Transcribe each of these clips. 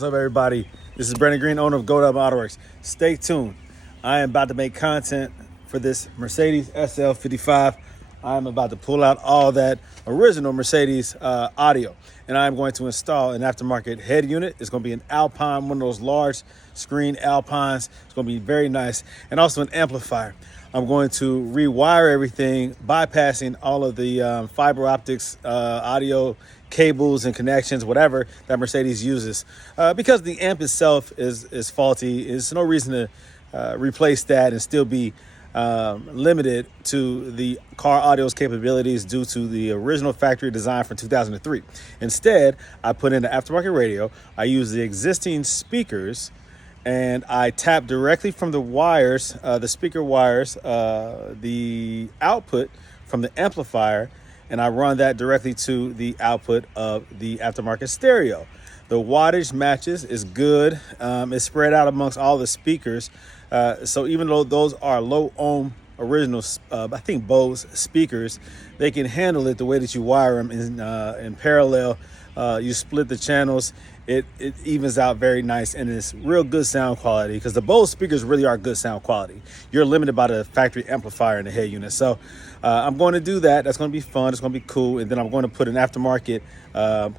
What's up, everybody? This is Brandon Green, owner of Gold Element Autoworks. Stay tuned. I am about to make content for this Mercedes SL55. I'm about to pull out all that original Mercedes audio, and I'm going to install an aftermarket head unit. It's going to be an Alpine, one of those large screen Alpines. It's going to be very nice, and also an amplifier. I'm going to rewire everything, bypassing all of the fiber optics, audio cables and connections, whatever that Mercedes uses, because the amp itself is faulty. There's no reason to replace that and still be limited to the car audio's capabilities due to the original factory design from 2003. Instead, I put in the aftermarket radio. I use the existing speakers, and I tap directly from the wires, the speaker wires, the output from the amplifier, and I run that directly to the output of the aftermarket stereo. The wattage matches, is good. It's spread out amongst all the speakers. So even though those are low ohm original, I think Bose speakers, they can handle it the way that you wire them in parallel. You split the channels. It evens out very nice, and it's real good sound quality, because the Bose speakers really are good sound quality. You're limited by the factory amplifier in the head unit. So I'm going to do that. That's going to be fun. It's going to be cool. And then I'm going to put an aftermarket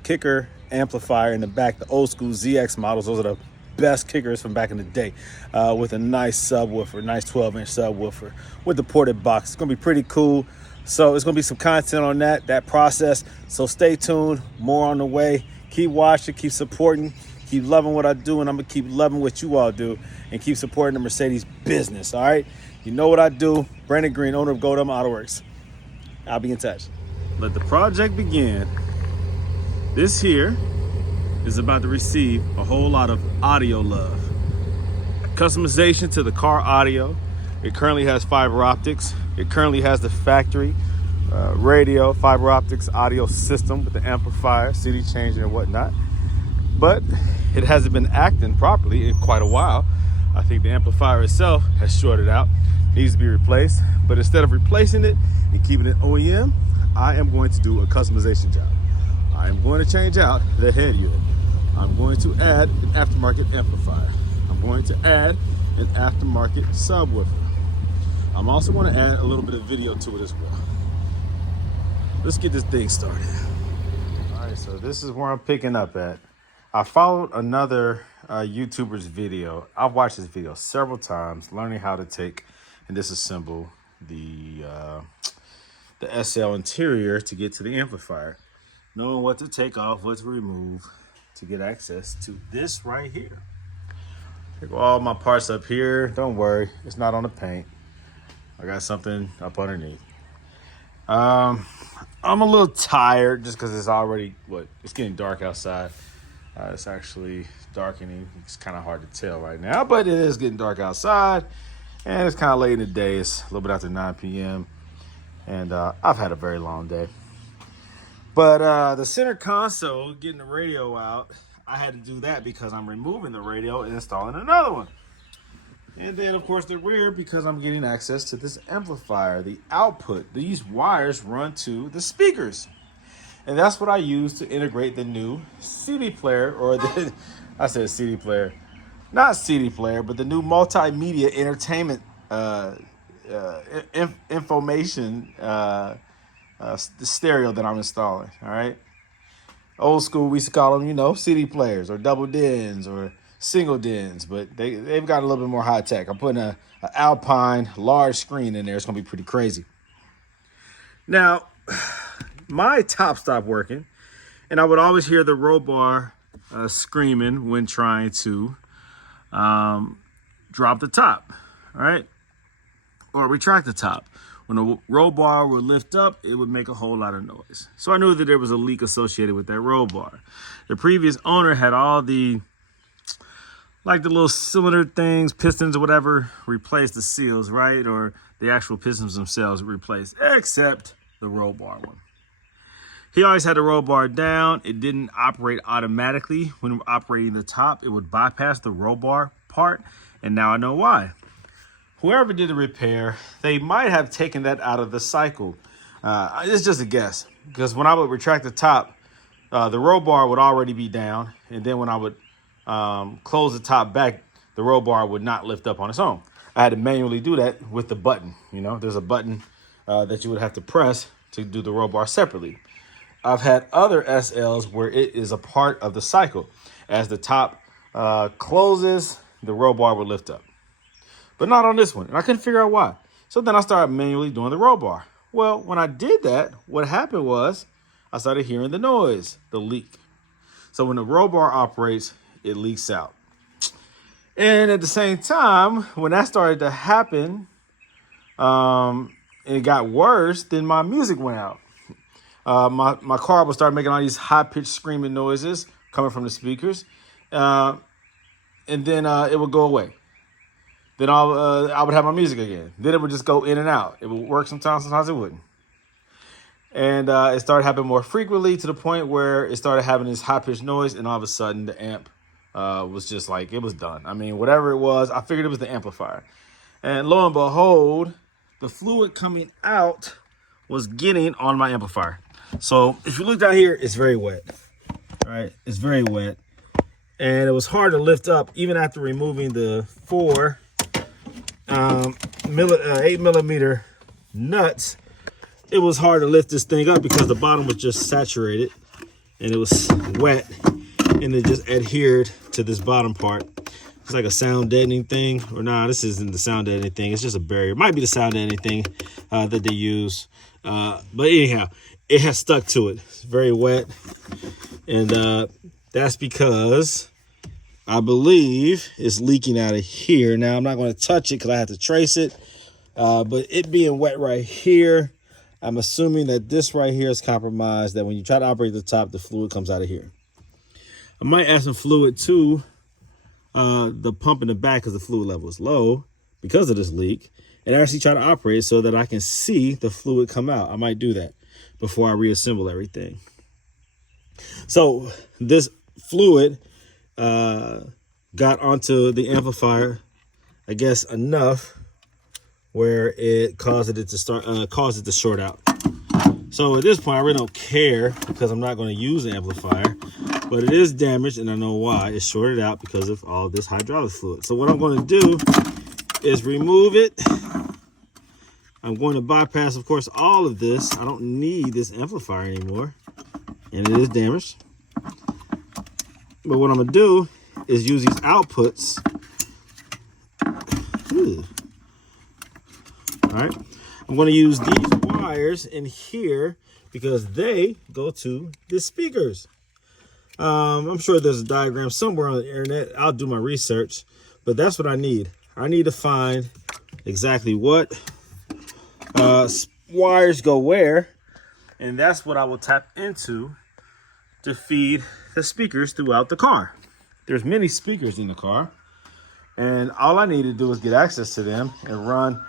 kicker amplifier in the back, the old school ZX models. Those are the best kickers from back in the day, with a nice subwoofer, nice 12-inch subwoofer with the ported box. It's going to be pretty cool. So it's going to be some content on that process. So stay tuned. More on the way. Keep watching, keep supporting, keep loving what I do, and I'm going to keep loving what you all do, and keep supporting the Mercedes business, all right? You know what I do. Brandon Green, owner of Gold Element Autoworks. I'll be in touch. Let the project begin. This here is about to receive a whole lot of audio love. Customization to the car audio. It currently has fiber optics. It currently has the factory radio, fiber optics audio system with the amplifier, CD changer and whatnot. But it hasn't been acting properly in quite a while. I think the amplifier itself has shorted out, needs to be replaced. But instead of replacing it and keeping it OEM, I am going to do a customization job. I am going to change out the head unit. I'm going to add an aftermarket amplifier. I'm going to add an aftermarket subwoofer. I'm also going to add a little bit of video to it as well. Let's get this thing started. All right, so this is where I'm picking up at. I followed another YouTuber's video. I've watched this video several times, learning how to take and disassemble the SL interior to get to the amplifier, knowing what to take off, what to remove to get access to this right here. Take all my parts up here. Don't worry, it's not on the paint. I got something up underneath. I'm a little tired just because it's already, it's getting dark outside. It's actually darkening. It's kind of hard to tell right now, but it is getting dark outside, and it's kind of late in the day. It's a little bit after 9 p.m., and I've had a very long day. But the center console, getting the radio out, I had to do that because I'm removing the radio and installing another one. And then, of course, the rear, because I'm getting access to this amplifier, the output. These wires run to the speakers. And that's what I use to integrate the new CD player, or I said CD player, not CD player, but the new multimedia entertainment information stereo that I'm installing, all right? Old school, we used to call them, CD players or double dins or single dins, but they've got a little bit more high tech. I'm putting an Alpine large screen in there. It's gonna be pretty crazy. Now, my top stopped working, and I would always hear the roll bar screaming when trying to drop the top, all right, or retract the top. When the roll bar would lift up, it would make a whole lot of noise. So I knew that there was a leak associated with that roll bar. The previous owner had all the little cylinder things, pistons or whatever, replaced the seals, right? Or the actual pistons themselves replaced, except the roll bar one. He always had the roll bar down. It didn't operate automatically. When operating the top, it would bypass the roll bar part. And now I know why. Whoever did the repair, they might have taken that out of the cycle. It's just a guess, because when I would retract the top, the roll bar would already be down. And then when I would close the top back, the roll bar would not lift up on its own. I had to manually do that with the button. You know, there's a button that you would have to press to do the roll bar separately. I've had other SLs where it is a part of the cycle. As the top closes, the roll bar would lift up. But not on this one, and I couldn't figure out why. So then I started manually doing the roll bar. Well, when I did that, what happened was I started hearing the noise, the leak. So when the roll bar operates, it leaks out. And at the same time, when that started to happen, and it got worse, then my music went out. My car would start making all these high-pitched screaming noises coming from the speakers, and then it would go away. Then I would have my music again. Then it would just go in and out. It would work sometimes it wouldn't. And it started happening more frequently to the point where it started having this high-pitched noise, and all of a sudden the amp was just like, it was done. I mean, whatever it was, I figured it was the amplifier. And lo and behold, the fluid coming out was getting on my amplifier. So if you look down here, it's very wet, right? It's very wet. And it was hard to lift up even after removing the 8mm nuts. It was hard to lift this thing up because the bottom was just saturated and it was wet and it just adhered to this bottom part. It's like a sound deadening thing, or nah, this isn't the sound deadening thing. It's just a barrier. It might be the sound deadening thing that they use. But anyhow, it has stuck to it. It's very wet. And that's because I believe it's leaking out of here. Now, I'm not going to touch it because I have to trace it. But it being wet right here, I'm assuming that this right here is compromised, that when you try to operate the top, the fluid comes out of here. I might add some fluid to the pump in the back because the fluid level is low because of this leak, and actually try to operate so that I can see the fluid come out. I might do that before I reassemble everything. So this fluid got onto the amplifier, I guess enough where it caused it to short out. So at this point, I really don't care because I'm not going to use the amplifier, but it is damaged, and I know why. It's shorted out because of all this hydraulic fluid. So what I'm going to do is remove it. I'm going to bypass, of course, all of this. I don't need this amplifier anymore, and it is damaged. But what I'm going to do is use these outputs. Ooh. All right. I'm going to use these wires in here because they go to the speakers. I'm sure there's a diagram somewhere on the internet. I'll do my research, but that's what I need. I need to find exactly what wires go where, and that's what I will tap into to feed the speakers throughout the car. There's many speakers in the car, and all I need to do is get access to them and run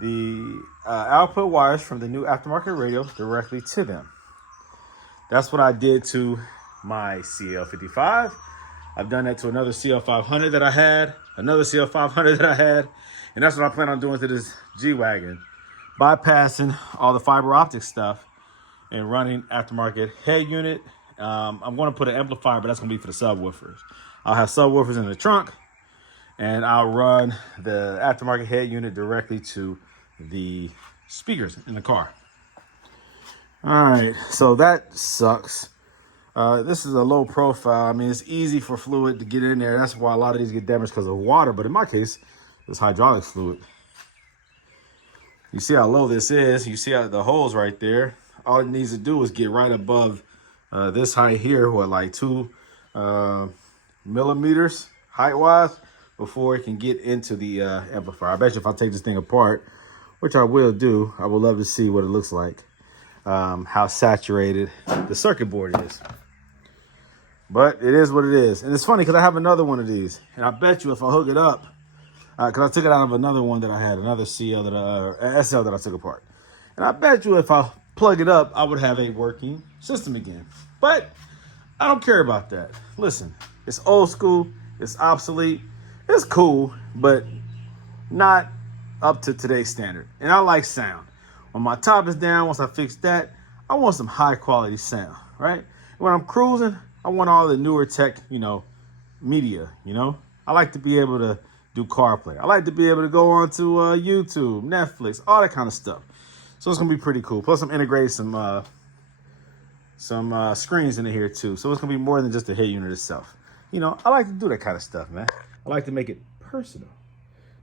the output wires from the new aftermarket radio directly to them. That's what I did to my CL55. I've done that to another CL500 that I had, another CL500 that I had, and that's what I plan on doing to this G-Wagon. Bypassing all the fiber optic stuff and running aftermarket head unit. I'm going to put an amplifier, but that's going to be for the subwoofers. I'll have subwoofers in the trunk, and I'll run the aftermarket head unit directly to the speakers in the car. All right, so that sucks. This is a low profile. I mean, it's easy for fluid to get in there. That's why a lot of these get damaged because of water. But in my case, it's hydraulic fluid. You see how low this is. You see how the holes right there. All it needs to do is get right above this height here, what, like 2 millimeters height-wise, before it can get into the amplifier. I bet you if I take this thing apart, which I will do, I would love to see what it looks like, how saturated the circuit board is. But it is what it is. And it's funny because I have another one of these, and I bet you if I hook it up, because I took it out of another one that I had, another SL that I took apart. And I bet you if I plug it up, I would have a working system again. But I don't care about that. Listen, it's old school, it's obsolete, it's cool, but not up to today's standard. And I like sound. When my top is down, once I fix that, I want some high quality sound, right? When I'm cruising, I want all the newer tech, media, you know? I like to be able to do CarPlay. I like to be able to go on to YouTube, Netflix, all that kind of stuff. So it's gonna be pretty cool. Plus I'm integrating some screens in here too. So it's gonna be more than just the head unit itself. You know, I like to do that kind of stuff, man. I like to make it personal.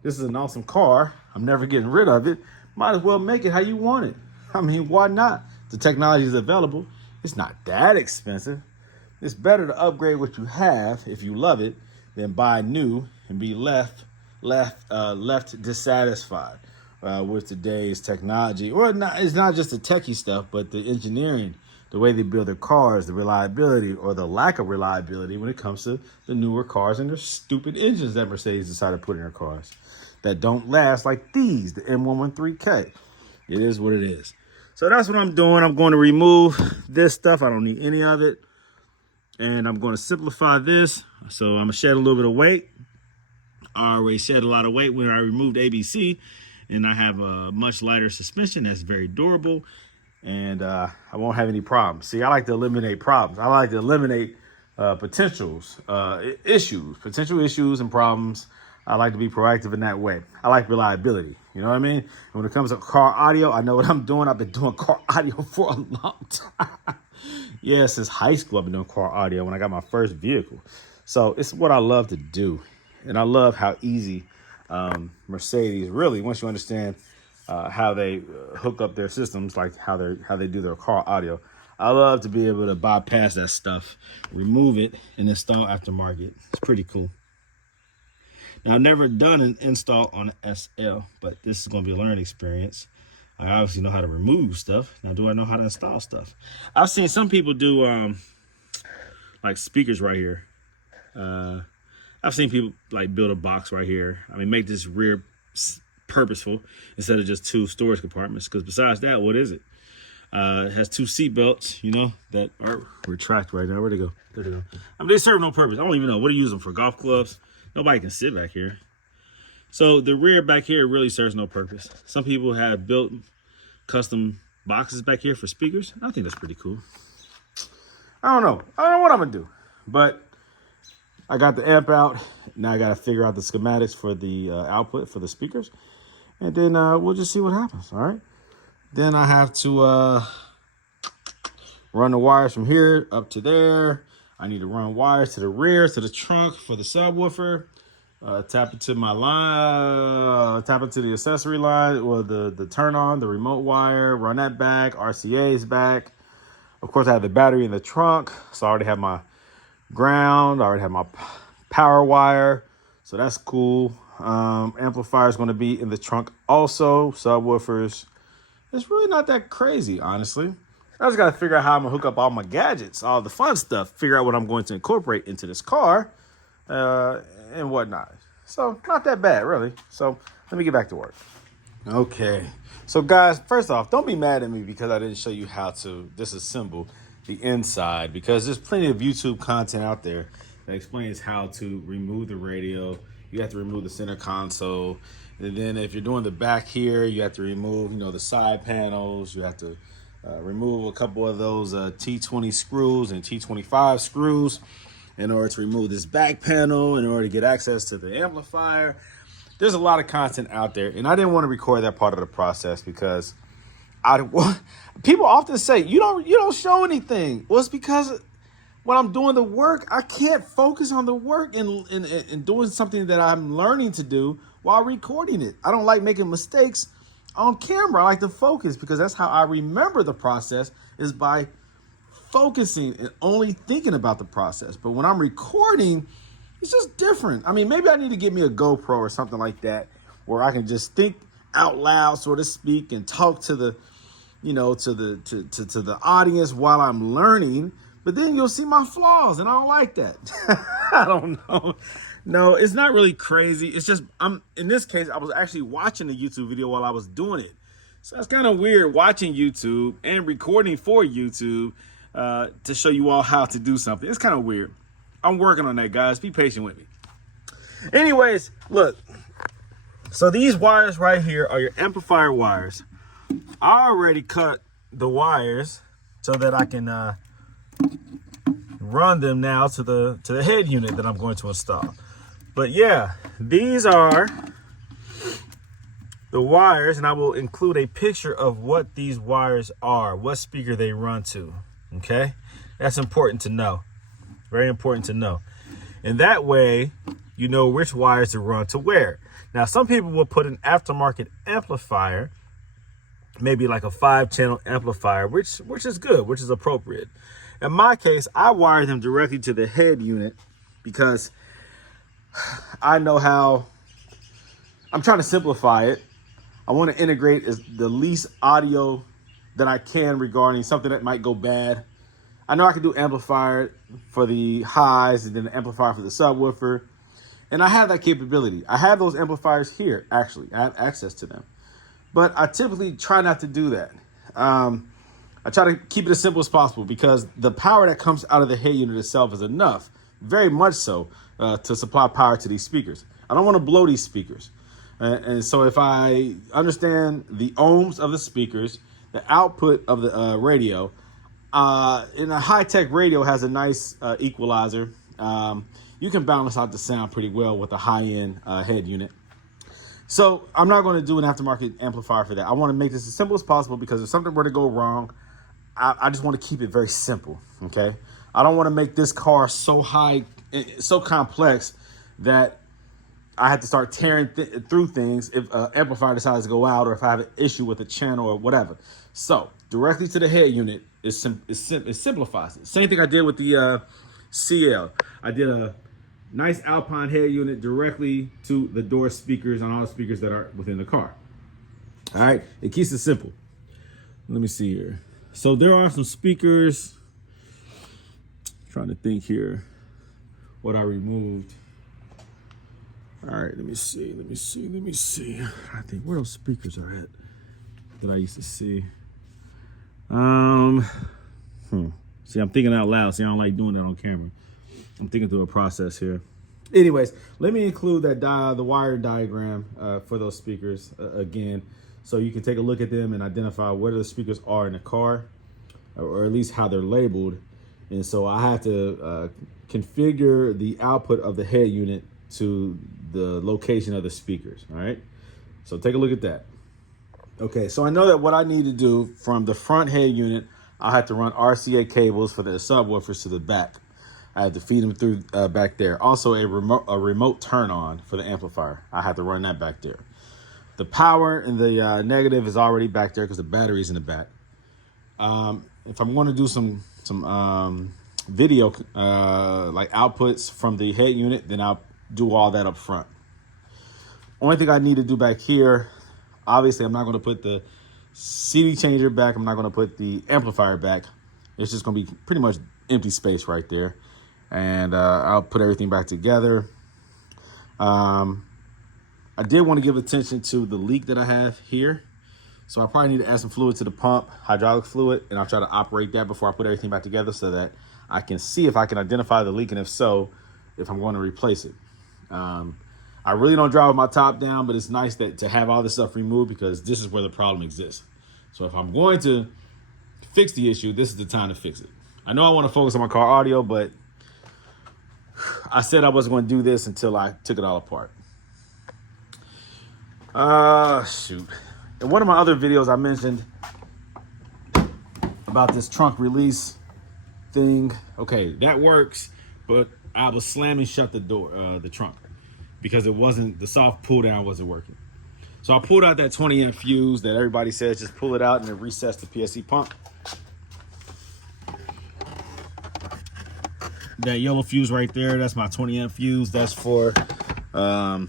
This is an awesome car. I'm never getting rid of it. Might as well make it how you want it. I mean, why not? The technology is available. It's not that expensive. It's better to upgrade what you have if you love it than buy new and be left dissatisfied with today's technology. Or not, it's not just the techie stuff, but the engineering, the way they build their cars, the reliability or the lack of reliability when it comes to the newer cars and their stupid engines that Mercedes decided to put in their cars that don't last, like these, the M113K. It is what it is. So that's what I'm doing. I'm going to remove this stuff. I don't need any of it. And I'm going to simplify this. So I'm going to shed a little bit of weight. I already shed a lot of weight when I removed ABC. And I have a much lighter suspension that's very durable. And I won't have any problems. See, I like to eliminate problems. I like to eliminate potential issues and problems. I like to be proactive in that way. I like reliability. You know what I mean? And when it comes to car audio, I know what I'm doing. I've been doing car audio for a long time. Yeah, since high school, I've been doing car audio when I got my first vehicle. So it's what I love to do. And I love how easy Mercedes, really, once you understand how they hook up their systems, like how they do their car audio. I love to be able to bypass that stuff, remove it, and install aftermarket. It's pretty cool. Now, I've never done an install on an SL, but this is going to be a learning experience. I obviously know how to remove stuff. Now, do I know how to install stuff? I've seen some people do like speakers right here. I've seen people like build a box right here. I mean, make this rear purposeful instead of just two storage compartments. Because besides that, what is it? It has two seat belts, you know, that are retract right now. Where'd they go? There they go. I mean, they serve no purpose. I don't even know. What do you use them for? Golf clubs? Nobody can sit back here. So the rear back here really serves no purpose. Some people have built custom boxes back here for speakers. I think that's pretty cool. I don't know what I'm gonna do, but I got the amp out. Now I got to figure out the schematics for the output for the speakers, and then we'll just see what happens. All right. Then I have to run the wires from here up to there. I need to run wires to the rear, to the trunk for the subwoofer. Tap into my line, tap into the accessory line, or the turn on, the remote wire, run that back, RCA's back. Of course, I have the battery in the trunk, so I already have my ground, I already have my power wire, so that's cool. Amplifier is going to be in the trunk also, subwoofers. It's really not that crazy, honestly. I just got to figure out how I'm going to hook up all my gadgets, all the fun stuff, figure out what I'm going to incorporate into this car and whatnot. So not that bad, really. So let me get back to work. Okay. So guys, first off, don't be mad at me because I didn't show you how to disassemble the inside, because there's plenty of YouTube content out there that explains how to remove the radio. You have to remove the center console. And then if you're doing the back here, you have to remove, you know, the side panels. You have to remove a couple of those T20 screws and T25 screws in order to remove this back panel, in order to get access to the amplifier. There's a lot of content out there, and I didn't want to record that part of the process because people often say you don't show anything. Well, it's because when I'm doing the work, I can't focus on the work and doing something that I'm learning to do while recording it. I don't like making mistakes on camera. I like to focus because that's how I remember the process, is by focusing and only thinking about the process. But when I'm recording, it's just different. I mean, maybe I need to get me a GoPro or something like that where I can just think out loud, so to speak, and talk to the, you know, to the audience while I'm learning. But then you'll see my flaws, and I don't like that. I don't know. No, it's not really crazy. It's just, in this case, I was actually watching a YouTube video while I was doing it. So it's kind of weird watching YouTube and recording for YouTube to show you all how to do something. It's kind of weird. I'm working on that, guys. Be patient with me. Anyways, look. So these wires right here are your amplifier wires. I already cut the wires so that I can run them now to the head unit that I'm going to install. But yeah, these are the wires, and I will include a picture of what these wires are, what speaker they run to. Okay, that's important to know. Very important to know. And that way, you know which wires to run to where. Now, some people will put an aftermarket amplifier, maybe like a 5-channel amplifier, which is good, which is appropriate. In my case, I wire them directly to the head unit because I know how. I'm trying to simplify it. I want to integrate the least audio that I can regarding something that might go bad. I know I can do amplifier for the highs and then the amplifier for the subwoofer. And I have that capability. I have those amplifiers here, actually. I have access to them. But I typically try not to do that. I try to keep it as simple as possible because the power that comes out of the head unit itself is enough, very much so, to supply power to these speakers. I don't want to blow these speakers. And so if I understand the ohms of the speakers, the output of the radio, in a high-tech radio has a nice equalizer. You can balance out the sound pretty well with a high-end head unit. So I'm not going to do an aftermarket amplifier for that. I want to make this as simple as possible because if something were to go wrong, I just want to keep it very simple, okay? I don't want to make this car so complex that I have to start tearing through things if an amplifier decides to go out or if I have an issue with a channel or whatever. So directly to the head unit, it simplifies it. Same thing I did with the CL. I did a nice Alpine head unit directly to the door speakers on all the speakers that are within the car. All right, it keeps it simple. Let me see here. So there are some speakers. Trying to think here what I removed. All right, let me see. I think where those speakers are at that I used to see. See, I'm thinking out loud. See, I don't like doing that on camera. I'm thinking through a process here. Anyways, let me include that the wire diagram for those speakers again, so you can take a look at them and identify where the speakers are in the car, or at least how they're labeled. And so I have to configure the output of the head unit to the location of the speakers. All right, so take a look at that. Okay, so I know that what I need to do from the front head unit, I have to run RCA cables for the subwoofers to the back. I have to feed them through back there. Also a remote turn on for the amplifier. I have to run that back there. The power and the negative is already back there because the battery's in the back. If I'm going to do some video like outputs from the head unit, then I'll do all that up front. Only thing I need to do back here, obviously I'm not going to put the CD changer back. I'm not going to put the amplifier back. It's just going to be pretty much empty space right there. And I'll put everything back together. I did want to give attention to the leak that I have here. So I probably need to add some fluid to the pump, hydraulic fluid, and I'll try to operate that before I put everything back together so that I can see if I can identify the leak, and if so, if I'm going to replace it. I really don't drive with my top down, but it's nice to have all this stuff removed because this is where the problem exists. So if I'm going to fix the issue, this is the time to fix it. I know I want to focus on my car audio, but I said I wasn't going to do this until I took it all apart. Shoot. In one of my other videos, I mentioned about this trunk release thing. Okay, that works, but I was slamming shut the door, the trunk, because the soft pull down wasn't working. So I pulled out that 20 amp fuse that everybody says just pull it out and then recess the PSC pump. That yellow fuse right there, that's my 20 amp fuse. That's for the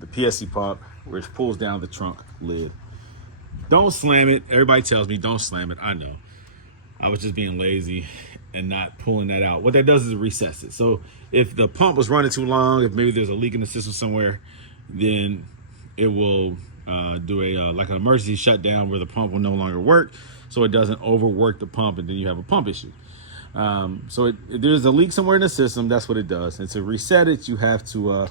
PSC pump, which pulls down the trunk lid. Don't slam it. Everybody tells me don't slam it. I know. I was just being lazy and not pulling that out. What that does is recess it. So if the pump was running too long, if maybe there's a leak in the system somewhere, then it will do like an emergency shutdown where the pump will no longer work, so it doesn't overwork the pump and then you have a pump issue. So if there's a leak somewhere in the system, that's what it does. And to reset it, you have to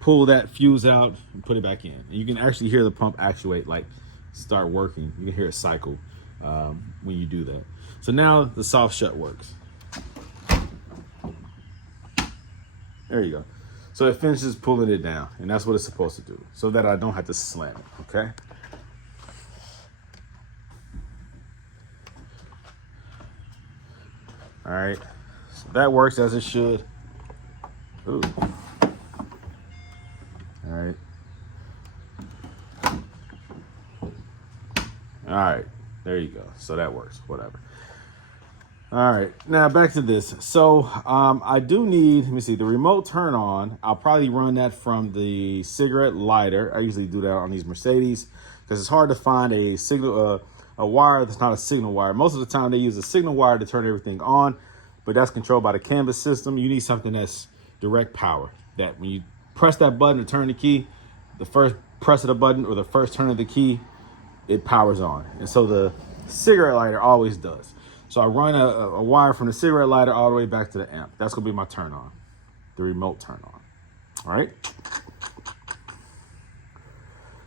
pull that fuse out and put it back in. And you can actually hear the pump actuate, like start working. You can hear it cycle when you do that. So now the soft shut works. There you go. So it finishes pulling it down, and that's what it's supposed to do, so that I don't have to slam it, okay? All right, so that works as it should. Ooh. All right. All right, there you go. So that works, whatever. All right, now back to this. So I do need, let me see, the remote turn on. I'll probably run that from the cigarette lighter. I usually do that on these Mercedes because it's hard to find a signal, a wire that's not a signal wire. Most of the time they use a signal wire to turn everything on, but that's controlled by the canvas system. You need something that's direct power, that when you press that button to turn the key, the first press of the button or the first turn of the key, it powers on. And so the cigarette lighter always does. So I run a wire from the cigarette lighter all the way back to the amp. That's gonna be my turn on, the remote turn on. All right.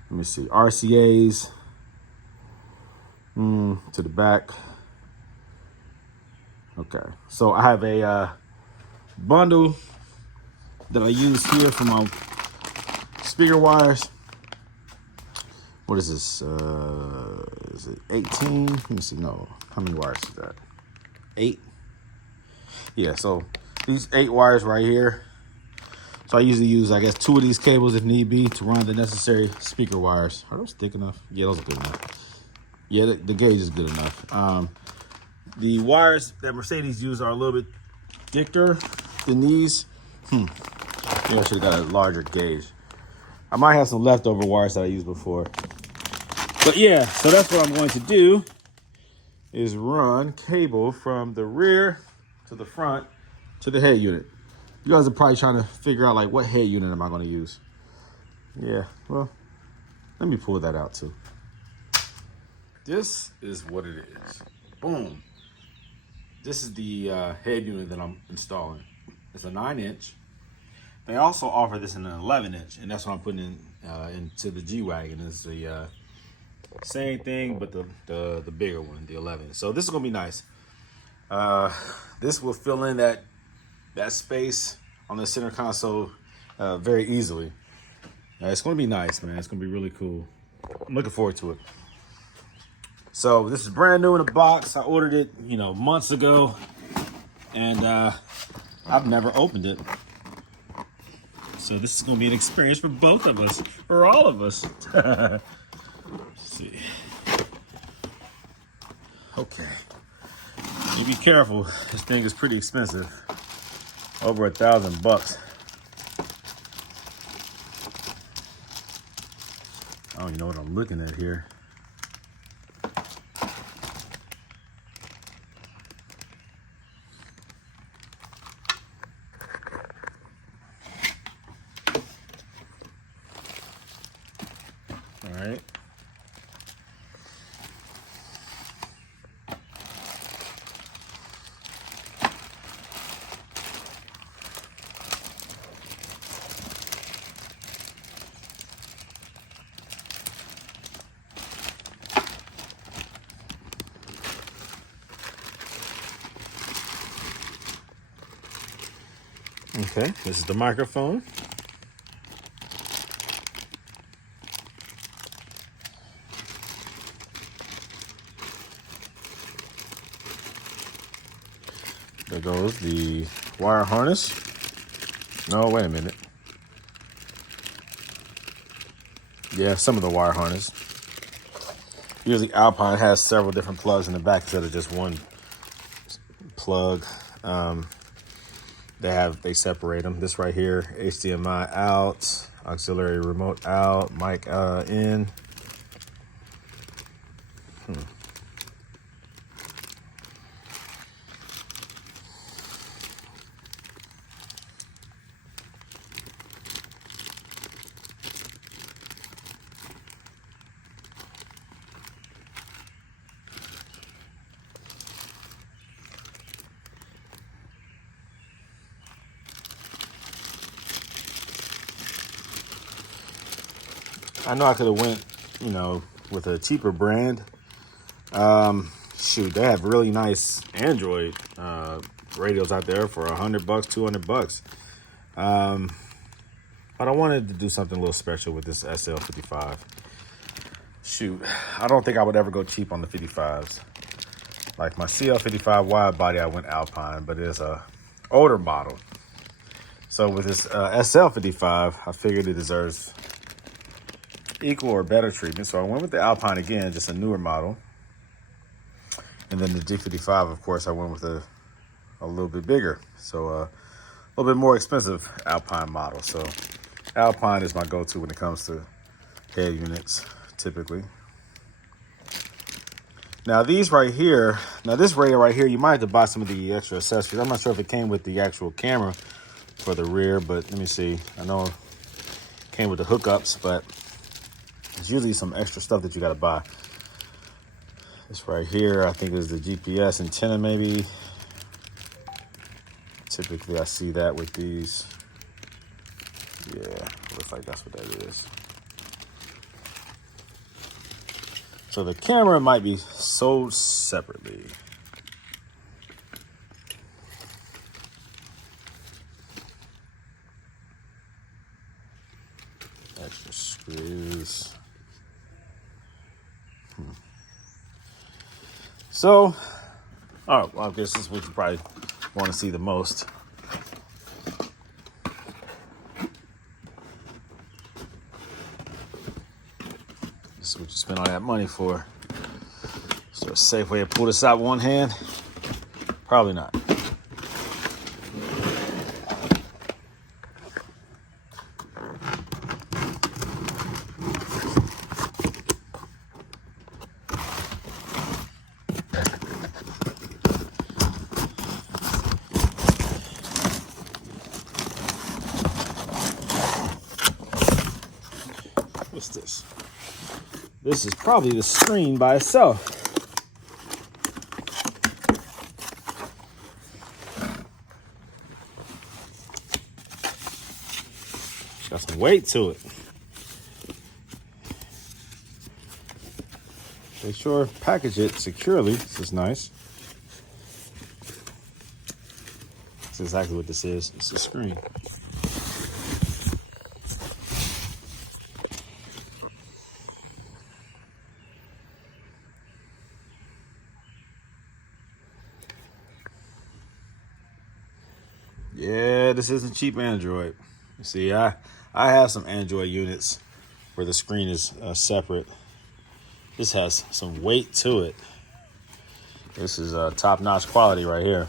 Let me see, RCAs to the back. Okay, so I have a bundle that I use here for my speaker wires. What is this? Is it 18? Let me see. No, how many wires is that? 8. Yeah, so these 8 wires right here. So I usually use, I guess, 2 of these cables if need be to run the necessary speaker wires. Are those thick enough? Yeah, those are good enough. Yeah, the gauge is good enough. The wires that Mercedes use are a little bit thicker than these. Maybe I should have got a larger gauge. I might have some leftover wires that I used before. But yeah, so that's what I'm going to do, is run cable from the rear to the front to the head unit. You guys are probably trying to figure out, like, what head unit am I going to use? Yeah, well, let me pull that out too. This is what it is. Boom. This is the head unit that I'm installing. It's a 9-inch. They also offer this in an 11-inch, and that's what I'm putting in into the G-Wagon. It's the same thing, but the bigger one, the 11. So this is gonna be nice. This will fill in that space on the center console very easily. It's gonna be nice, man. It's gonna be really cool. I'm looking forward to it. So this is brand new in the box. I ordered it, months ago, and I've never opened it. So this is gonna be an experience for both of us, for all of us. Let's see. Okay. You be careful. This thing is pretty expensive. Over $1,000. I don't even know what I'm looking at here. All right. Okay, this is the microphone. There goes the wire harness. No, wait a minute. Yeah, some of the wire harness. Usually Alpine has several different plugs in the back instead of just one plug. They separate them. This right here, HDMI out, auxiliary remote out, mic in. I know I could have went, with a cheaper brand. Shoot, they have really nice Android radios out there for $100, $200. But I wanted to do something a little special with this SL55. Shoot, I don't think I would ever go cheap on the 55s. Like my CL55 wide body, I went Alpine, but it's a older model. So with this SL55, I figured it deserves equal or better treatment. So I went with the Alpine again, just a newer model. And then the G55, of course, I went with a little bit bigger. So a little bit more expensive Alpine model. So Alpine is my go-to when it comes to head units, typically. Now these right here, this radio right here, you might have to buy some of the extra accessories. I'm not sure if it came with the actual camera for the rear, but let me see. I know it came with the hookups, but there's usually some extra stuff that you gotta buy. This right here, I think is the GPS antenna maybe. Typically I see that with these. Yeah, looks like that's what that is. So the camera might be sold separately. Extra screws. So, all right, well, I guess this is what you probably want to see the most. This is what you spend all that money for. Is there a safe way to pull this out with one hand? Probably not. What's this? This is probably the screen by itself. Got some weight to it. They sure package it securely. This is nice. That's exactly what this is. It's a screen. Yeah, this isn't cheap Android. You see, I have some Android units where the screen is separate. This has some weight to it. This is top-notch quality right here.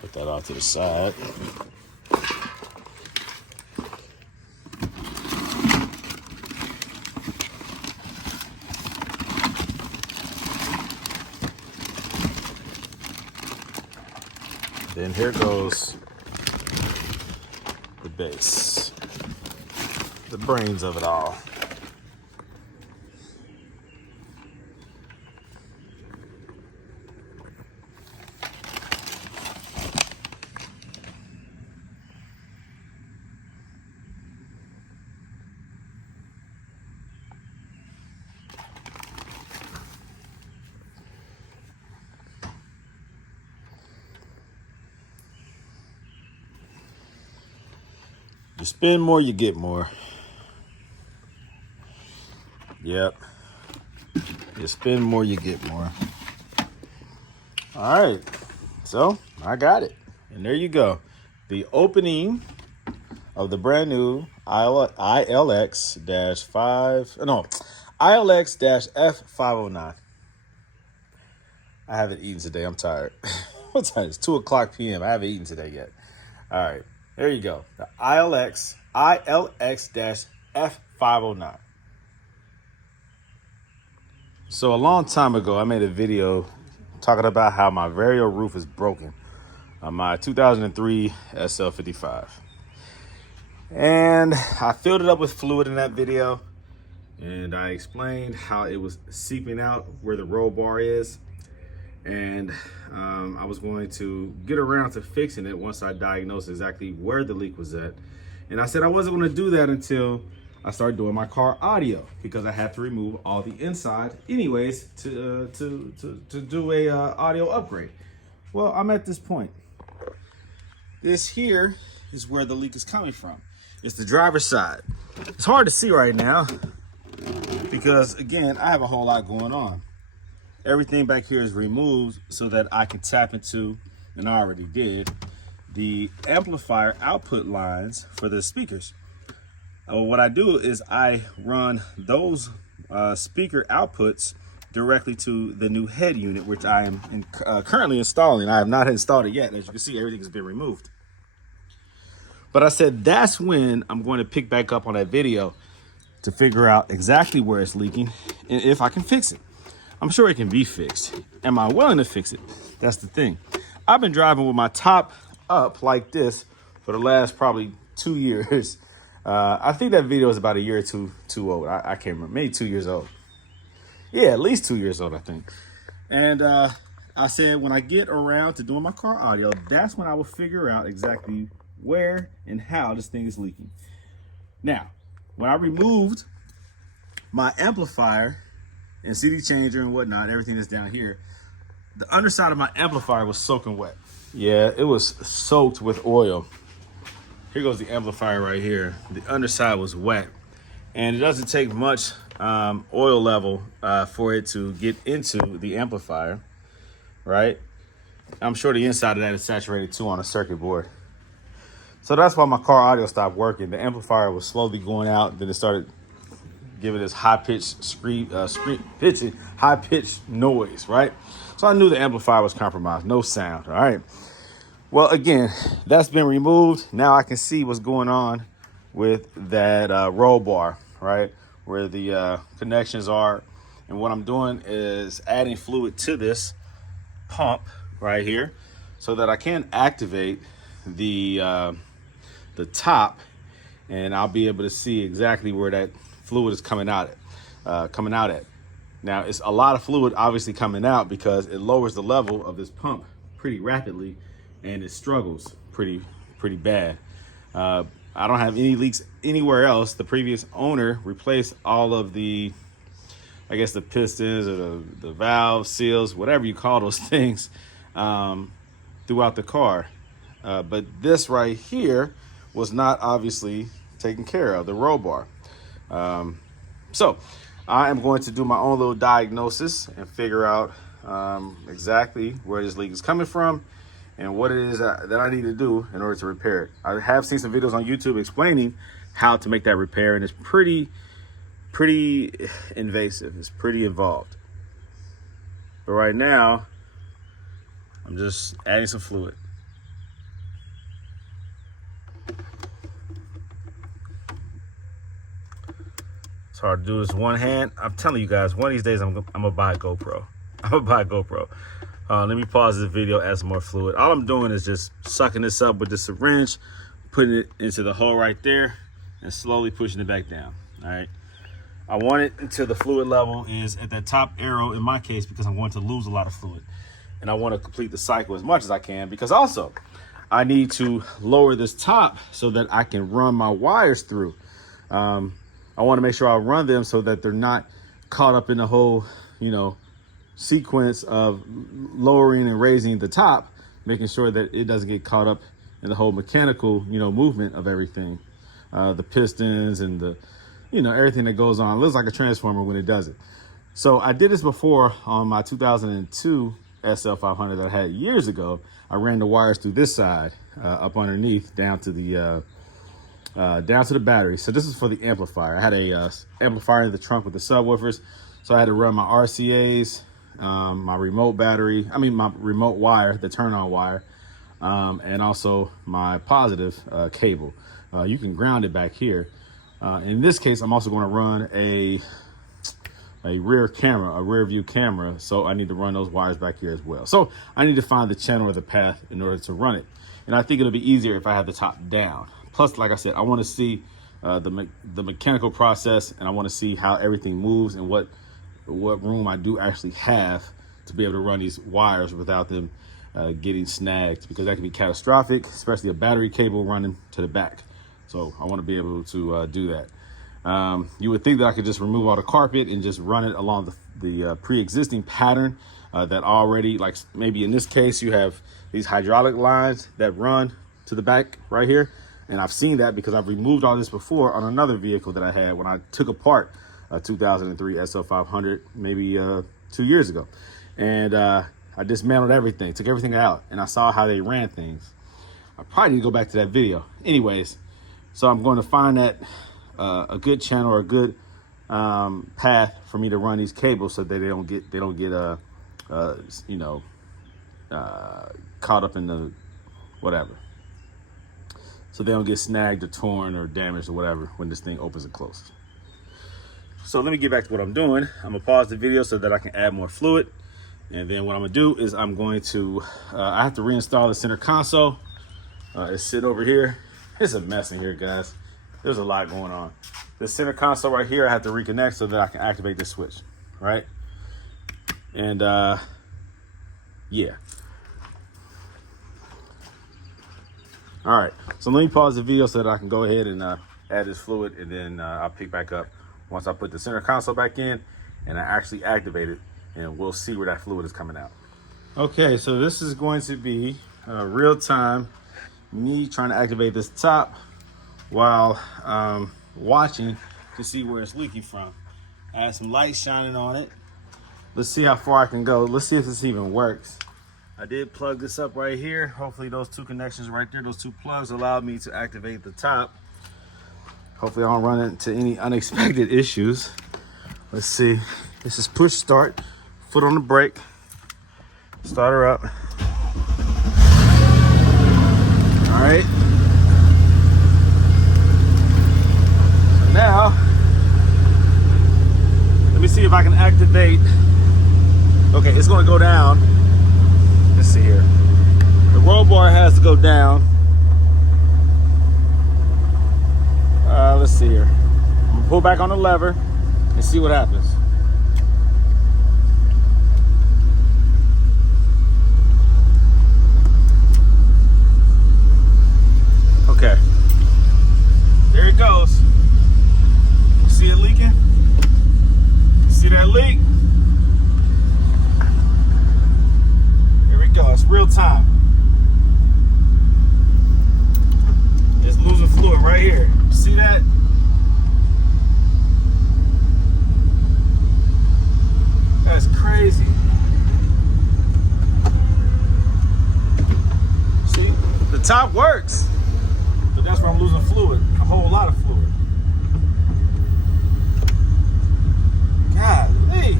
Put that off to the side. Then here goes the base, the brains of it all. You spend more, you get more. Yep. You spend more, you get more. All right. So I got it. And there you go. The opening of the brand new ILX-F509. I haven't eaten today. I'm tired. What time is it? 2:00 p.m. I haven't eaten today yet. All right. There you go. The ILX-F509. So a long time ago, I made a video talking about how my Vario roof is broken on my 2003 SL55. And I filled it up with fluid in that video. And I explained how it was seeping out where the roll bar is. And I was going to get around to fixing it once I diagnosed exactly where the leak was at. And I said I wasn't going to do that until I started doing my car audio because I had to remove all the inside anyways to do a audio upgrade. Well, I'm at this point. This here is where the leak is coming from. It's the driver's side. It's hard to see right now because, again, I have a whole lot going on. Everything back here is removed so that I can tap into, and I already did, the amplifier output lines for the speakers. What I do is I run those speaker outputs directly to the new head unit, which I am currently installing. I have not installed it yet. As you can see, everything has been removed. But I said that's when I'm going to pick back up on that video to figure out exactly where it's leaking and if I can fix it. I'm sure it can be fixed. Am I willing to fix it? That's the thing. I've been driving with my top up like this for the last probably 2 years. I think that video is about a year or two old. I can't remember, maybe 2 years old. Yeah, at least 2 years old, I think. And I said when I get around to doing my car audio, that's when I will figure out exactly where and how this thing is leaking. Now, when I removed my amplifier and CD changer and whatnot, everything that's down here, the underside of my amplifier was soaking wet. Yeah, it was soaked with oil. Here goes the amplifier right here. The underside was wet. And it doesn't take much oil level for it to get into the amplifier, right? I'm sure the inside of that is saturated too on a circuit board. So that's why my car audio stopped working. The amplifier was slowly going out. Then it started giving this high-pitched high-pitched noise, right? So I knew the amplifier was compromised. No sound, all right? Well, again, that's been removed. Now I can see what's going on with that roll bar, right? Where the connections are. And what I'm doing is adding fluid to this pump right here so that I can activate the top, and I'll be able to see exactly where that fluid is coming out at. Now, it's a lot of fluid obviously coming out because it lowers the level of this pump pretty rapidly, and it struggles pretty bad. I don't have any leaks anywhere else. The previous owner replaced all of the, I guess, the pistons or the valves, seals, whatever you call those things, throughout the car. But this right here was not obviously taken care of, the roll bar. So I am going to do my own little diagnosis and figure out exactly where this leak is coming from and what it is that I need to do in order to repair it. I have seen some videos on YouTube explaining how to make that repair, and it's pretty invasive. It's pretty involved. But right now, I'm just adding some fluid. It's hard to do this one hand. I'm telling you guys, one of these days I'm gonna buy a GoPro. I'm gonna buy a GoPro. Let me pause this video, add some more fluid. All I'm doing is just sucking this up with this syringe, putting it into the hole right there, and slowly pushing it back down. All right. I want it until the fluid level is at that top arrow in my case, because I'm going to lose a lot of fluid. And I want to complete the cycle as much as I can, because also I need to lower this top so that I can run my wires through. I want to make sure I run them so that they're not caught up in the whole, sequence of lowering and raising the top, making sure that it doesn't get caught up in the whole mechanical, movement of everything. The pistons and the, everything that goes on. It looks like a transformer when it does it. So I did this before on my 2002 SL500 that I had years ago. I ran the wires through this side, up underneath, down to the battery. So this is for the amplifier. I had a amplifier in the trunk with the subwoofers, so I had to run my RCAs, my remote my remote wire, the turn-on wire, and also my positive cable. You can ground it back here. In this case, I'm also going to run a rear view camera, so I need to run those wires back here as well. So I need to find the channel or the path in order to run it. And I think it'll be easier if I have the top down. Plus, like I said, I want to see the mechanical process, and I want to see how everything moves and what room I do actually have to be able to run these wires without them getting snagged, because that can be catastrophic, especially a battery cable running to the back. So I want to be able to do that. You would think that I could just remove all the carpet and just run it along the pre-existing pattern that already, like maybe in this case, you have these hydraulic lines that run to the back right here. And I've seen that because I've removed all this before on another vehicle that I had when I took apart a 2003 SL500 maybe 2 years ago. And I dismantled everything, took everything out, and I saw how they ran things. I probably need to go back to that video. Anyways, so I'm going to find that a good channel or a good path for me to run these cables so that they don't get you know, caught up in the whatever. So they don't get snagged or torn or damaged or whatever when this thing opens and closes. So let me get back to what I'm doing. I'm gonna pause the video so that I can add more fluid. And then what I'm gonna do is I'm going to, I have to reinstall the center console. It's sitting over here. It's a mess in here, guys. There's a lot going on. The center console right here, I have to reconnect so that I can activate this switch, right? And yeah. All right, so let me pause the video so that I can go ahead and add this fluid, and then I'll pick back up once I put the center console back in and I actually activate it, and we'll see where that fluid is coming out. Okay, so this is going to be real time, me trying to activate this top while watching to see where it's leaking from. I have some light shining on it. Let's see how far I can go. Let's see if this even works. I did plug this up right here. Hopefully those two connections right there, those two plugs allowed me to activate the top. Hopefully I don't run into any unexpected issues. Let's see. This is push start, foot on the brake, start her up. All right. So now, let me see if I can activate. Okay, it's gonna go down. Let's see here. The roll bar has to go down. Let's see here. I'm gonna pull back on the lever and see what happens. Okay. There it goes. See it leaking? See that leak? It's real time. It's losing fluid right here. See that? That's crazy. See, the top works, but that's where I'm losing fluid, a whole lot of fluid. Golly.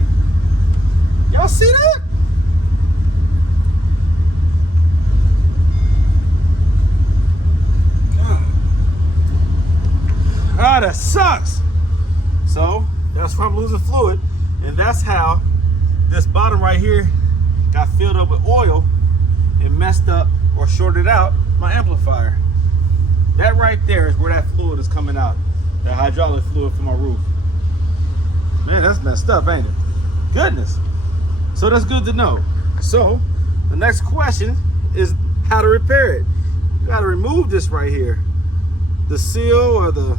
Y'all see that? Ah, that sucks. So that's where I'm losing fluid, and that's how this bottom right here got filled up with oil and messed up or shorted out my amplifier. That right there is where that fluid is coming out, that hydraulic fluid from my roof. Man, that's messed up, ain't it? Goodness. So that's good to know. So the next question is how to repair it. You got to remove this right here, the seal or the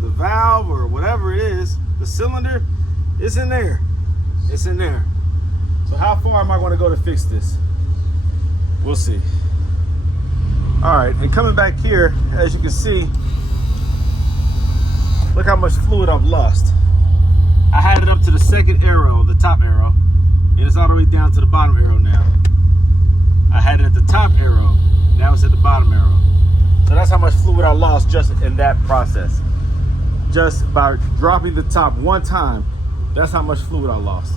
valve or whatever it is, the cylinder, it's in there. It's in there. So how far am I going to go to fix this? We'll see. All right, and coming back here, as you can see, look how much fluid I've lost. I had it up to the second arrow, the top arrow, and it's all the way down to the bottom arrow now. I had it at the top arrow, now it's at the bottom arrow. So that's how much fluid I lost just in that process. Just by dropping the top one time, that's how much fluid I lost.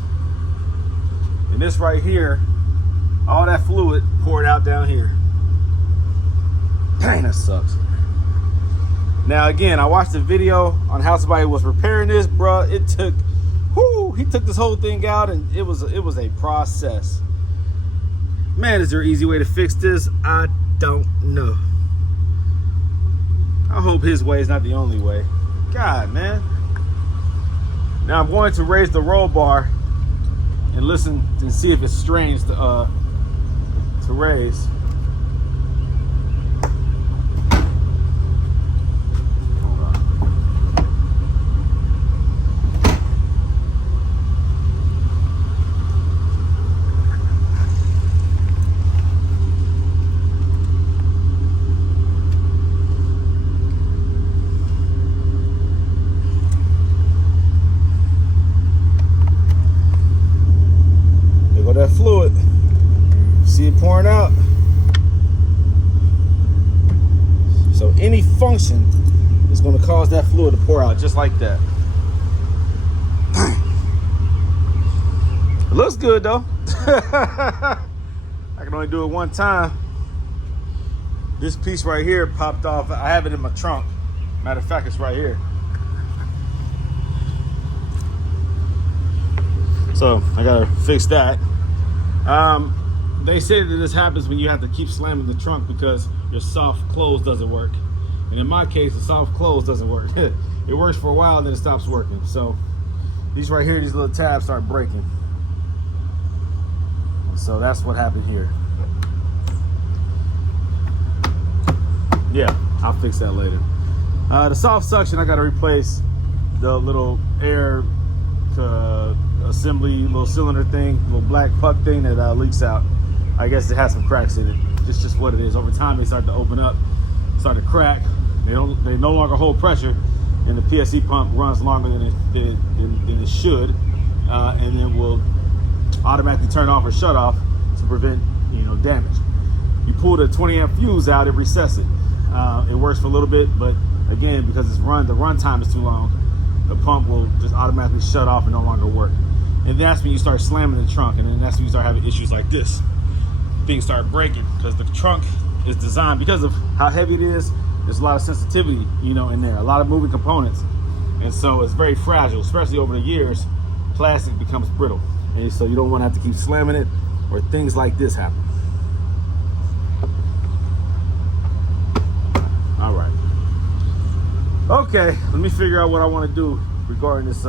And this right here, all that fluid poured out down here. Dang, that sucks. Now again, I watched a video on how somebody was repairing this, bruh. It took, he took this whole thing out, and it was a process. Man, is there an easy way to fix this? I don't know. I hope his way is not the only way. God, man. Now I'm going to raise the roll bar and listen and see if it's strange to raise. Hold on. malfunction is going to cause that fluid to pour out just like that. It looks good though. I can only do it one time. This piece right here popped off. I have it in my trunk. Matter of fact, it's right here. So I gotta fix that. They say that this happens when you have to keep slamming the trunk because your soft close doesn't work. And in my case, the soft close doesn't work. It works for a while, then it stops working. So these right here, these little tabs start breaking. And so that's what happened here. Yeah, I'll fix that later. The soft suction, I gotta replace the little air assembly, little cylinder thing, little black puck thing that leaks out. I guess it has some cracks in it. It's just what it is. Over time, they start to open up, start to crack. They no longer hold pressure, and the PSE pump runs longer than it should, and then will automatically turn off or shut off to prevent damage. You pull the 20 amp fuse out, it resets it. It works for a little bit, but again, because the run time is too long, the pump will just automatically shut off and no longer work. And that's when you start slamming the trunk, and then that's when you start having issues like this. Things start breaking because the trunk is designed, because of how heavy it is, there's a lot of sensitivity, in there, a lot of moving components. And so it's very fragile, especially over the years, plastic becomes brittle. And so you don't want to have to keep slamming it or things like this happen. All right. Okay, let me figure out what I want to do regarding this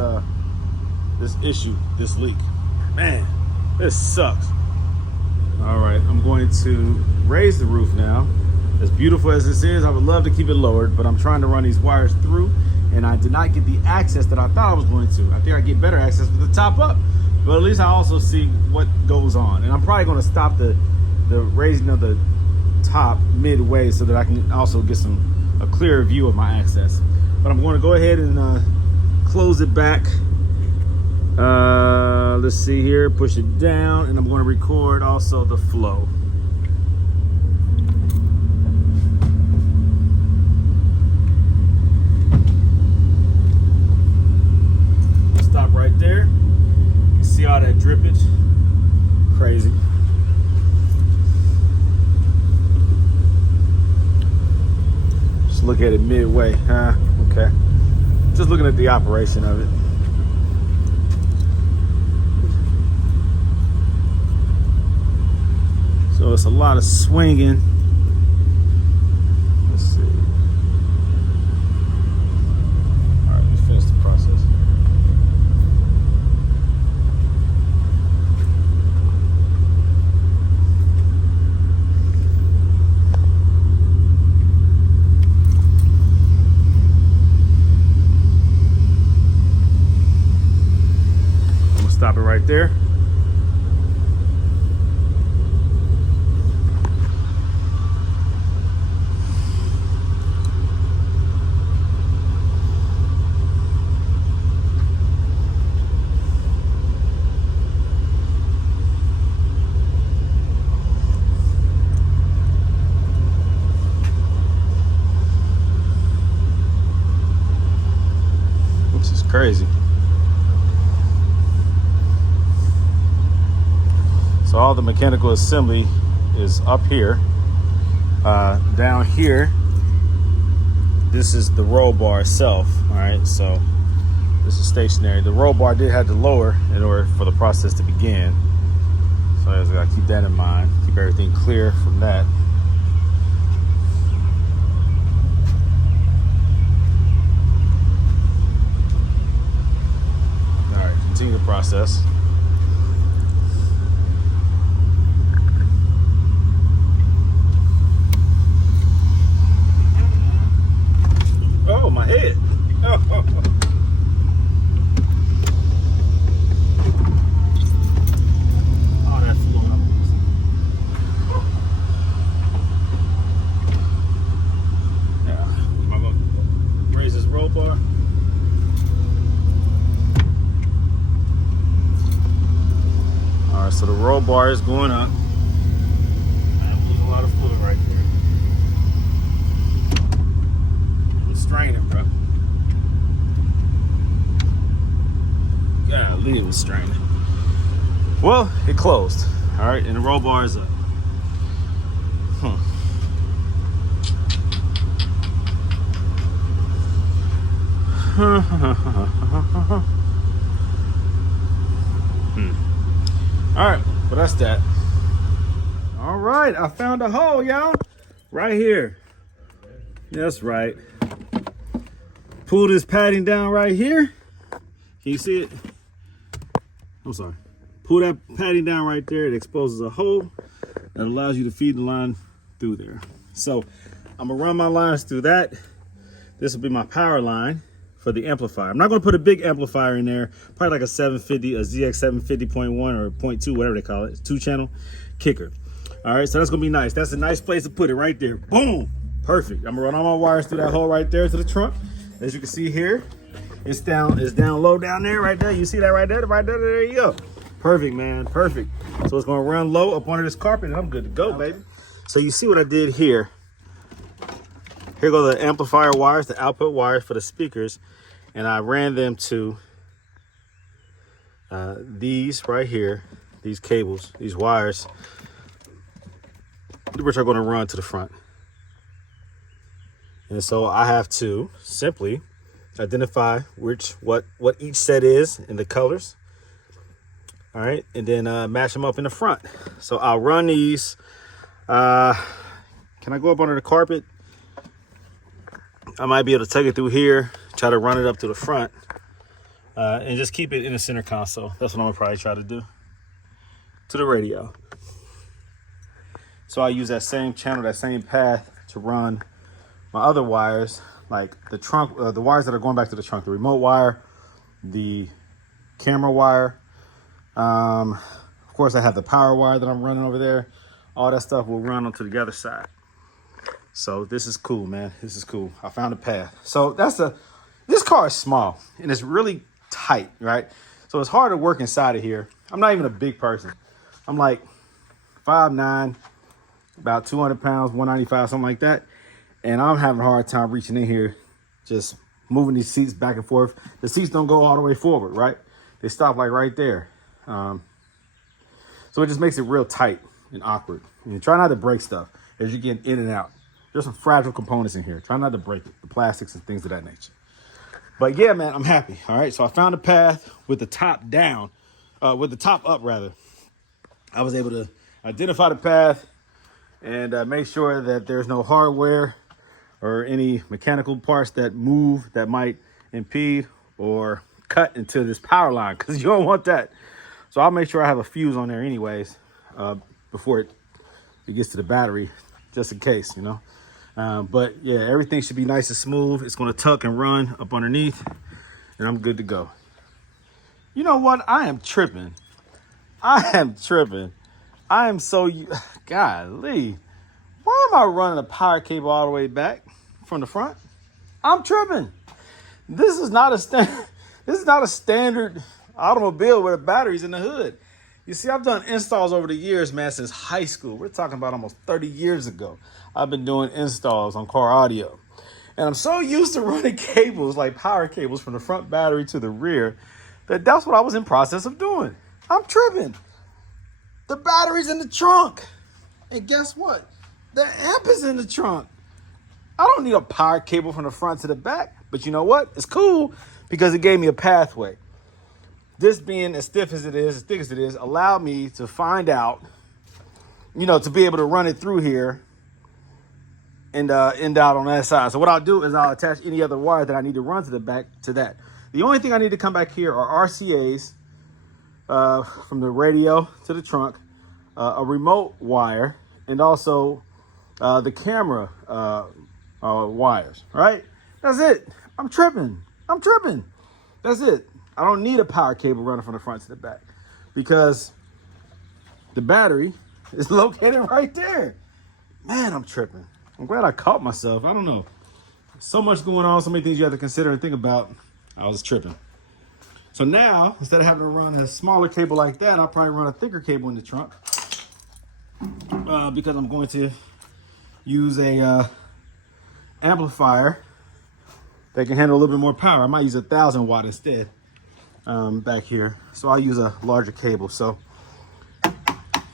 this issue, this leak. Man, this sucks. All right, I'm going to raise the roof now. As beautiful as this is, I would love to keep it lowered, but I'm trying to run these wires through, and I did not get the access that I thought I was going to. I think I get better access with the top up, but at least I also see what goes on. And I'm probably going to stop the raising of the top midway so that I can also get a clearer view of my access. But I'm going to go ahead and close it back. Let's see here, push it down, and I'm going to record also the flow. Stop right there. You can see all that drippage. Crazy. Just look at it midway. Okay. Just looking at the operation of it. So it's a lot of swinging. Let's see. All right, let's finish the process. I'm gonna stop it right there. Crazy. So all the mechanical assembly is up here. Down here, this is the roll bar itself. All right, so this is stationary. The roll bar did have to lower in order for the process to begin. So I just gotta keep that in mind. Keep everything clear from that. Continue the process. Oh, my head. Oh. Oh, that flew up. Yeah. Am I going to raise this roll bar? All right, so the roll bar is going up. I'm losing a lot of fluid right there. was straining. Well, it closed. All right, and the roll bar is up. All right, well, that's that. All right, I found a hole, y'all. Right here. That's right. Pull this padding down right here. Can you see it? I'm sorry. Pull that padding down right there. It exposes a hole that allows you to feed the line through there. So I'm gonna run my lines through that. This will be my power line for the amplifier. I'm not gonna put a big amplifier in there, probably like a 750, a ZX 750.1 or 0.2, whatever they call it. It's 2-channel kicker. All right, so that's gonna be nice. That's a nice place to put it right there. Boom, perfect. I'm gonna run all my wires through that hole right there to the trunk. As you can see here, it's down low down there, right there. You see that right there, there you go. Perfect, man, perfect. So it's gonna run low up under this carpet and I'm good to go, baby. So you see what I did here. Here go the amplifier wires, the output wires for the speakers. And I ran them to these right here, these cables, these wires, which are gonna run to the front. And so I have to simply identify what each set is in the colors. All right, and then match them up in the front. So I'll run these. Can I go up under the carpet? I might be able to take it through here, try to run it up to the front, and just keep it in the center console. That's what I'm gonna probably try to do to the radio. So I use that same channel, that same path to run my other wires, like the trunk, the wires that are going back to the trunk, the remote wire, the camera wire. Of course, I have the power wire that I'm running over there. All that stuff will run onto the other side. So this is cool, man. This is cool. I found a path. So this car is small and it's really tight, right? So it's hard to work inside of here. I'm not even a big person. I'm like 5'9", about 200 pounds, 195, something like that. And I'm having a hard time reaching in here, just moving these seats back and forth. The seats don't go all the way forward, right? They stop like right there. So it just makes it real tight and awkward. And try not to break stuff as you get in and out. There's some fragile components in here. Try not to break it, the plastics and things of that nature. But yeah, man, I'm happy. All right, so I found a path with the top down, with the top up rather. I was able to identify the path and make sure that there's no hardware or any mechanical parts that move that might impede or cut into this power line, because you don't want that. So I'll make sure I have a fuse on there anyways, before it gets to the battery, just in case, you know. But yeah, everything should be nice and smooth. It's gonna tuck and run up underneath and I'm good to go. You know what? I am tripping. I am so, golly. Why am I running a power cable all the way back from the front? I'm tripping. This is not a standard automobile with batteries in the hood. You see, I've done installs over the years, man, since high school. We're talking about almost 30 years ago. I've been doing installs on car audio. And I'm so used to running cables, like power cables from the front battery to the rear, that's what I was in process of doing. I'm tripping. The battery's in the trunk. And guess what? The amp is in the trunk. I don't need a power cable from the front to the back. But you know what? It's cool because it gave me a pathway. This being as stiff as it is, as thick as it is, allowed me to find out, you know, to be able to run it through here and end out on that side. So what I'll do is I'll attach any other wire that I need to run to the back to that. The only thing I need to come back here are RCAs from the radio to the trunk, a remote wire, and also the camera wires, right? That's it. I'm tripping. That's it. I don't need a power cable running from the front to the back because the battery is located right there. Man, I'm tripping. I'm glad I caught myself. I don't know. So much going on, so many things you have to consider and think about. I was tripping. So now, instead of having to run a smaller cable like that, I'll probably run a thicker cable in the trunk because I'm going to use a amplifier that can handle a little bit more power. I might use 1,000 watt instead. back here. So I'll use a larger cable. So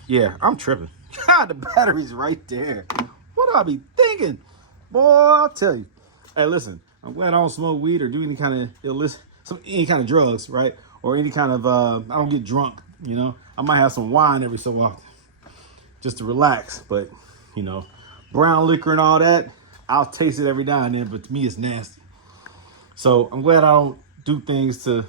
yeah, I'm tripping. God, the battery's right there. What do I be thinking? Boy, I'll tell you. Hey, listen, I'm glad I don't smoke weed or do any kind of illicit, any kind of drugs, right? Or any kind of, I don't get drunk, you know? I might have some wine every so often just to relax. But, you know, brown liquor and all that, I'll taste it every now and then, but to me, it's nasty. So I'm glad I don't do things to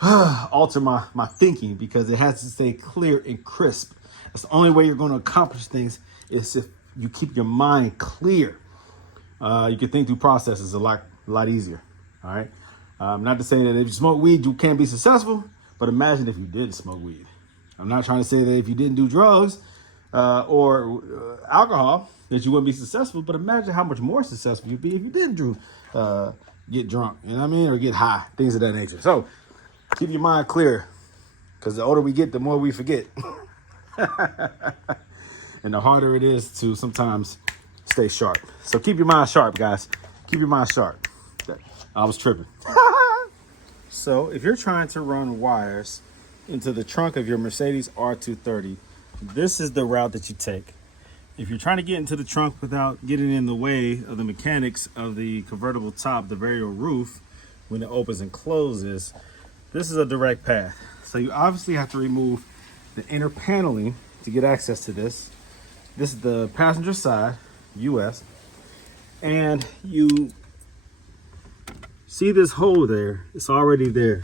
alter my thinking, because it has to stay clear and crisp. That's the only way you're going to accomplish things, is if you keep your mind clear. You can think through processes a lot easier. All right. Not to say that if you smoke weed, you can't be successful, but imagine if you did smoke weed. I'm not trying to say that if you didn't do drugs or alcohol, that you wouldn't be successful, but imagine how much more successful you'd be if you didn't get drunk, you know what I mean? Or get high, things of that nature. So keep your mind clear, because the older we get, the more we forget. And the harder it is to sometimes stay sharp. So keep your mind sharp, guys. Keep your mind sharp. I was tripping. So if you're trying to run wires into the trunk of your Mercedes R230, this is the route that you take. If you're trying to get into the trunk without getting in the way of the mechanics of the convertible top, the Vario roof, when it opens and closes, this is a direct path. So you obviously have to remove the inner paneling to get access to this. This is the passenger side, US. And you see this hole there, it's already there.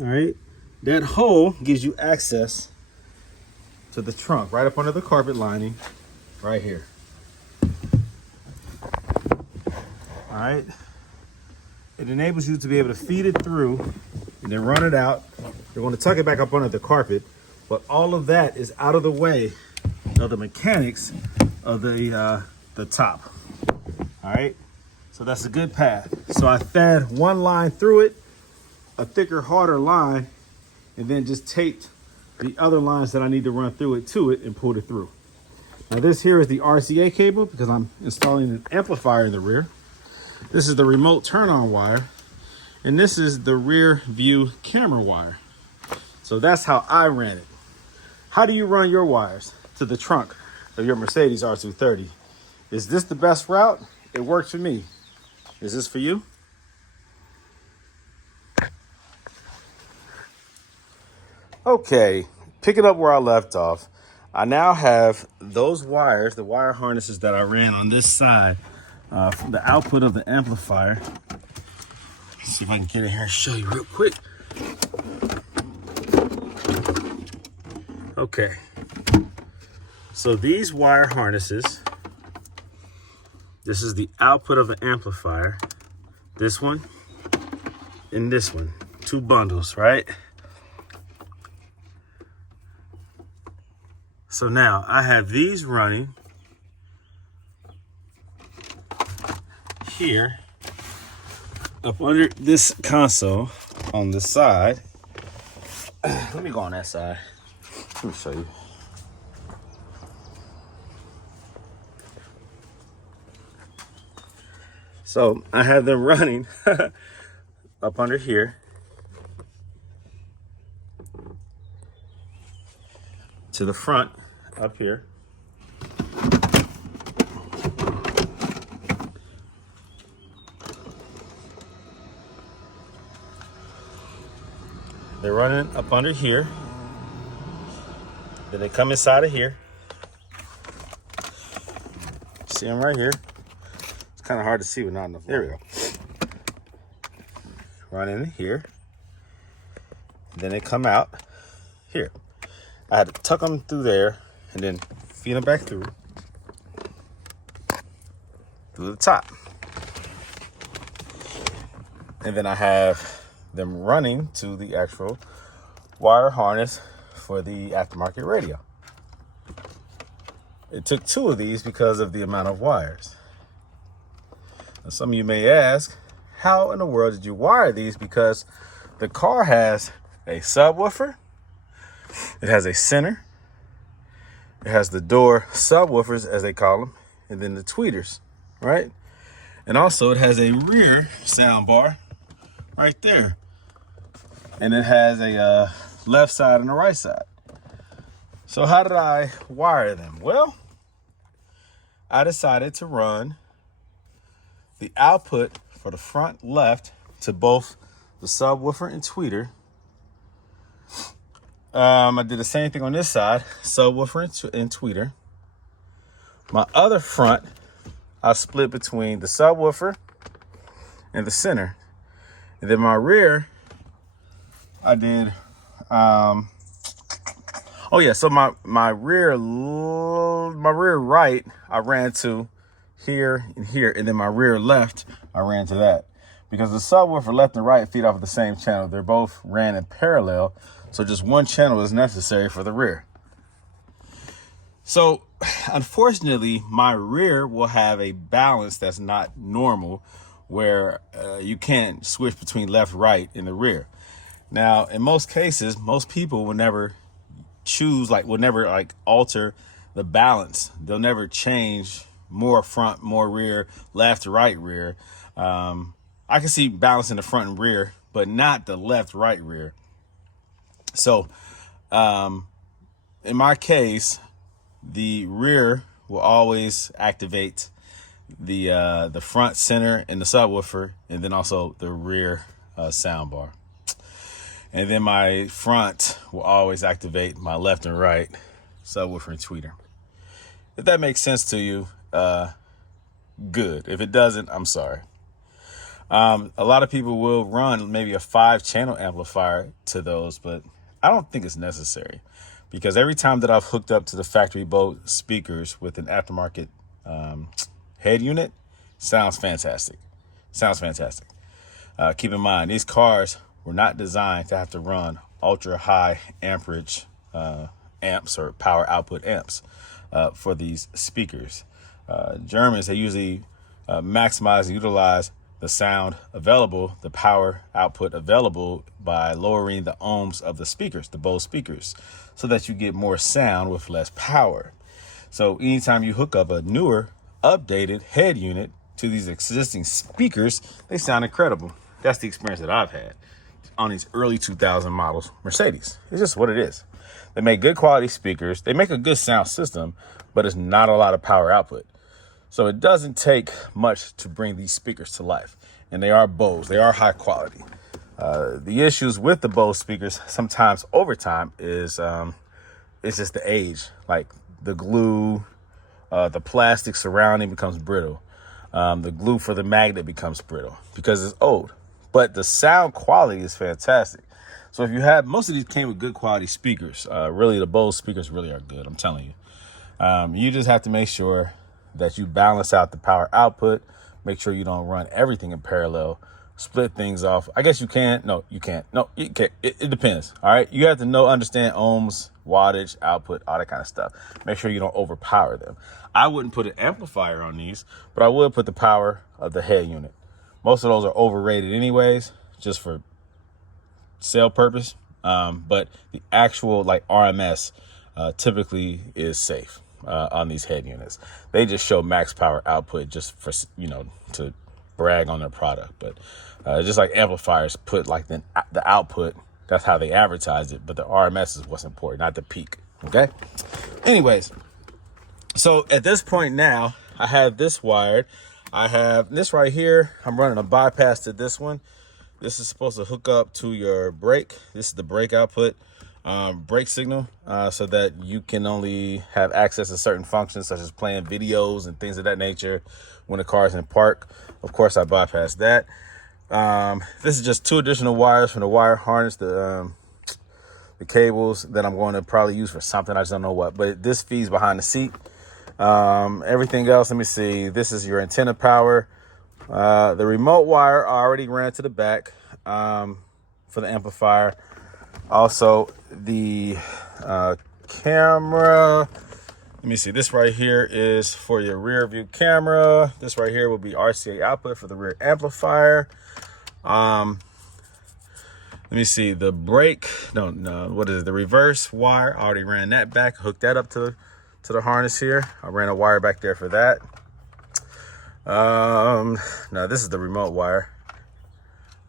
All right, that hole gives you access to the trunk, right up under the carpet lining, right here. All right, it enables you to be able to feed it through and then run it out. You're going to tuck it back up under the carpet, but all of that is out of the way of the mechanics of the top. All right, so that's a good path. So I fed one line through it, a thicker, harder line, and then just taped the other lines that I need to run through it to it and pulled it through. Now this here is the RCA cable, because I'm installing an amplifier in the rear. This is the remote turn on wire, and this is the rear view camera wire. So that's how I ran it. How do you run your wires to the trunk of your Mercedes R230? Is this the best route? It worked for me. Is this for you? Okay, picking up where I left off, I now have those wires, the wire harnesses that I ran on this side from the output of the amplifier. Let's see if I can get in here and show you real quick. Okay, so these wire harnesses, this is the output of the amplifier, this one and this one, two bundles, right? So now I have these running here up under this console on the side. Let me go on that side. Let me show you. So I have them running up under here to the front up here. They're running up under here. Then they come inside of here. See them right here. It's kind of hard to see with not enough. There we go. Run in here. Then they come out here. I had to tuck them through there and then feed them back through the top. And then I have them running to the actual wire harness for the aftermarket radio. It took two of these because of the amount of wires. Now, some of you may ask, how in the world did you wire these? Because the car has a subwoofer, it has a center, it has the door subwoofers, as they call them, and then the tweeters, right? And also it has a rear sound bar right there. and it has a left side and a right side. So how did I wire them? Well, I decided to run the output for the front left to both the subwoofer and tweeter. I did the same thing on this side, subwoofer and tweeter. My other front, I split between the subwoofer and the center. And then my rear, I did, so my rear right, I ran to here and here, and then my rear left, I ran to that. Because the subwoofer left and right feed off of the same channel. They're both ran in parallel, so just one channel is necessary for the rear. So unfortunately, my rear will have a balance that's not normal, where you can't switch between left, right in the rear. Now, in most cases, most people will never alter the balance. They'll never change more front, more rear, left, right, rear. I can see balance in the front and rear, but not the left, right, rear. So, in my case, the rear will always activate the front, center, and the subwoofer, and then also the rear sound bar. And then my front will always activate my left and right subwoofer and tweeter. If that makes sense to you, good. If it doesn't, I'm sorry. A lot of people will run maybe a 5-channel amplifier to those, but I don't think it's necessary, because every time that I've hooked up to the factory Bose speakers with an aftermarket head unit, sounds fantastic. Keep in mind, these cars were not designed to have to run ultra high amperage amps or power output amps for these speakers. Germans, they usually maximize and utilize the sound available, the power output available, by lowering the ohms of the speakers, the Bose speakers, so that you get more sound with less power. So anytime you hook up a newer, updated head unit to these existing speakers, they sound incredible. That's the experience that I've had on these early 2000 models Mercedes. It's just what it is. They make good quality speakers. They make a good sound system, but it's not a lot of power output. So it doesn't take much to bring these speakers to life. And they are Bose. They are high quality. The issues with the Bose speakers sometimes over time is it's just the age. Like the glue, the plastic surrounding becomes brittle. The glue for the magnet becomes brittle because it's old. But the sound quality is fantastic. So if you have, most of these came with good quality speakers. Really, the Bose speakers really are good. I'm telling you. You just have to make sure that you balance out the power output. Make sure you don't run everything in parallel. Split things off. I guess you can. No, you can't. No, you can't. It depends. All right. You have to understand ohms, wattage, output, all that kind of stuff. Make sure you don't overpower them. I wouldn't put an amplifier on these, but I would put the power of the head unit. Most of those are overrated anyways, just for sale purpose. But the actual like RMS typically is safe on these head units. They just show max power output just for, to brag on their product. But just like amplifiers put like the output, that's how they advertise it. But the RMS is what's important, not the peak. Okay. Anyways, so at this point now, I have this wired. I have this right here. I'm running a bypass to this one. This is supposed to hook up to your brake. This is the brake output, brake signal, so that you can only have access to certain functions such as playing videos and things of that nature when the car is in park. Of course, I bypassed that. This is just 2 additional wires from the wire harness, the cables that I'm going to probably use for something. I just don't know what, but this feeds behind the seat. Everything else, let me see. This is your antenna power. The remote wire I already ran to the back for the amplifier. Also, the camera. Let me see. This right here is for your rear view camera. This right here will be RCA output for the rear amplifier. Let me see. The brake. No. What is it? The reverse wire. I already ran that back. Hooked that up to the harness here. I ran a wire back there for that. Now this is the remote wire.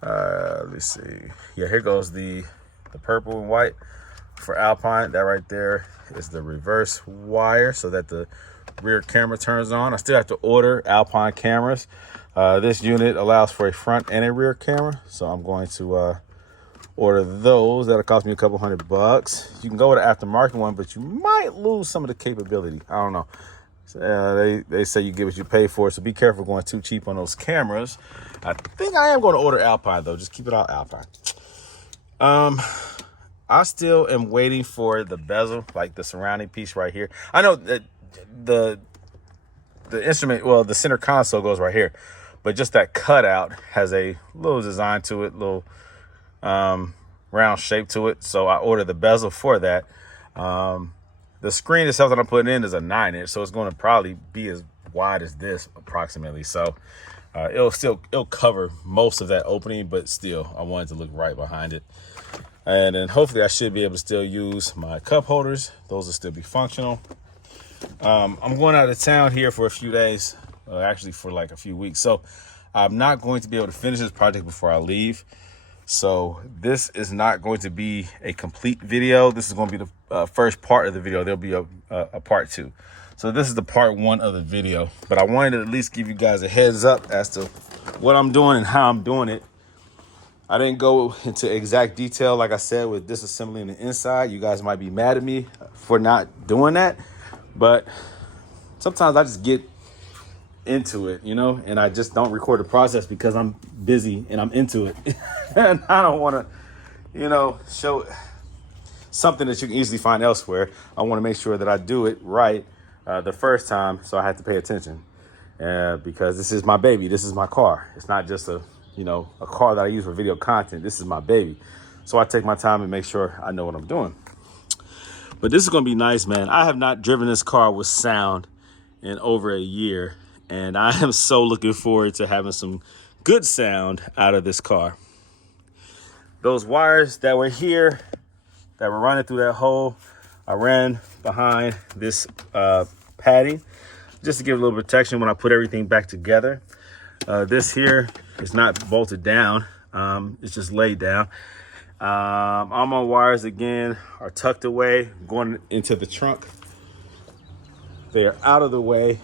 Let's see. Yeah, here goes the purple and white for Alpine. That right there is the reverse wire so that the rear camera turns on. I still have to order Alpine cameras. This unit allows for a front and a rear camera, so I'm going to order those. That'll cost me a couple $100. You can go with an aftermarket one, but you might lose some of the capability. I don't know. They say you get what you pay for, so be careful going too cheap on those cameras. I think I am going to order Alpine though. Just keep it all Alpine. I still am waiting for the bezel, like the surrounding piece right here. I know that the instrument, well, the center console goes right here, but just that cutout has a little design to it, little round shape to it. So I ordered the bezel for that. The screen itself that I'm putting in is a 9-inch, so it's going to probably be as wide as this approximately. So it'll cover most of that opening, but still I wanted to look right behind it. And then hopefully I should be able to still use my cup holders. Those will still be functional. I'm going out of town here for a few days, actually for like a few weeks. So I'm not going to be able to finish this project before I leave. So this is not going to be a complete video. This is going to be the first part of the video. There'll be a part 2. So this is the part 1 of the video, but I wanted to at least give you guys a heads up as to what I'm doing and how I'm doing it. I didn't go into exact detail, like I said, with disassembling the inside. You guys might be mad at me for not doing that, but sometimes I just get into it, you know, and I just don't record the process because I'm busy and I'm into it. And I don't want to, you know, show something that you can easily find elsewhere. I want to make sure that I do it right the first time, so I have to pay attention because this is my baby. This is my car. It's not just a car that I use for video content. This is my baby. So I take my time and make sure I know what I'm doing. But this is going to be nice, man. I have not driven this car with sound in over a year, and I am so looking forward to having some good sound out of this car. Those wires that were here, that were running through that hole, I ran behind this padding just to give a little protection when I put everything back together. This here is not bolted down. It's just laid down. All my wires, again, are tucked away, going into the trunk. They are out of the way.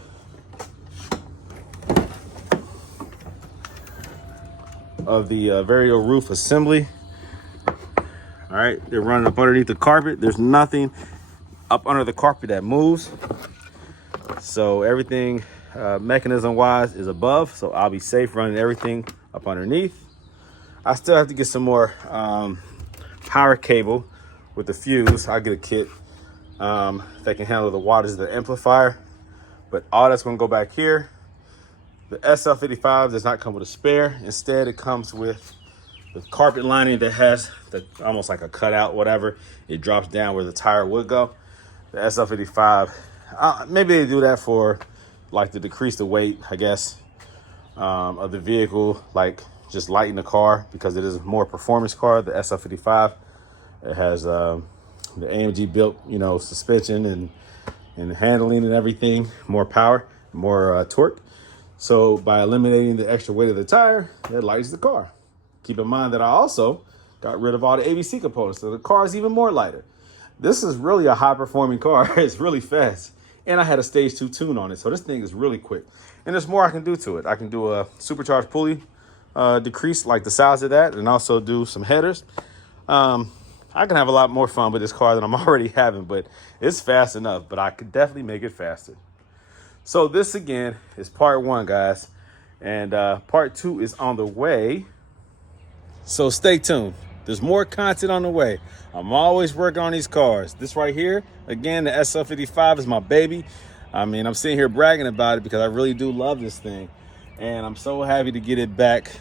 Of the Vario roof assembly. All right, they're running up underneath the carpet. There's nothing up under the carpet that moves. So everything mechanism wise is above, so I'll be safe running everything up underneath. I still have to get some more power cable with the fuse. I'll get a kit that can handle the wattage of the amplifier, but all that's going to go back here. The SL55 does not come with a spare. Instead, it comes with the carpet lining that has almost like a cutout, whatever. It drops down where the tire would go. The SL55, maybe they do that for like to decrease the weight, I guess, of the vehicle, like just lighten the car because it is a more performance car. The SL55, it has the AMG built, suspension and handling and everything, more power, more torque. So by eliminating the extra weight of the tire, it lightens the car. Keep in mind that I also got rid of all the ABC components, so the car is even more lighter. This is really a high-performing car. It's really fast. And I had a stage 2 tune on it, so this thing is really quick. And there's more I can do to it. I can do a supercharged pulley decrease, like the size of that, and also do some headers. I can have a lot more fun with this car than I'm already having, but it's fast enough. But I could definitely make it faster. So this, again, is part 1, guys. And part 2 is on the way. So stay tuned. There's more content on the way. I'm always working on these cars. This right here, again, the SL55 is my baby. I mean, I'm sitting here bragging about it because I really do love this thing. And I'm so happy to get it back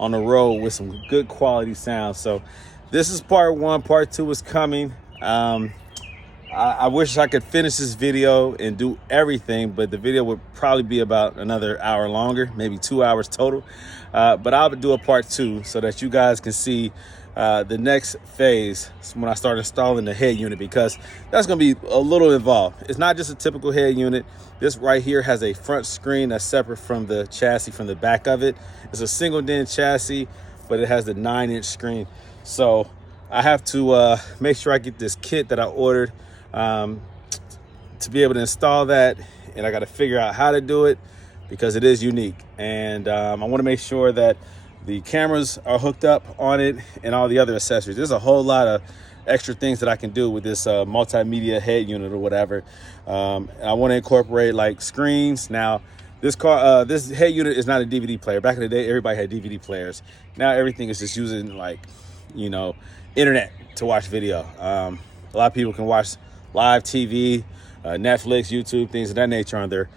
on the road with some good quality sound. So this is part 1. Part 2 is coming. I wish I could finish this video and do everything, but the video would probably be about another hour longer, maybe 2 hours total. But I'll do a part 2 so that you guys can see the next phase when I start installing the head unit, because that's going to be a little involved. It's not just a typical head unit. This right here has a front screen that's separate from the chassis from the back of it. It's a single DIN chassis, but it has the 9-inch screen. So I have to make sure I get this kit that I ordered to be able to install that, and I got to figure out how to do it because it is unique. And I want to make sure that the cameras are hooked up on it and all the other accessories. There's a whole lot of extra things that I can do with this multimedia head unit or whatever. And I want to incorporate like screens. Now, this head unit is not a DVD player. Back in the day, everybody had DVD players. Now everything is just using like, you know, internet to watch video. A lot of people can watch live TV, Netflix, YouTube, things of that nature on their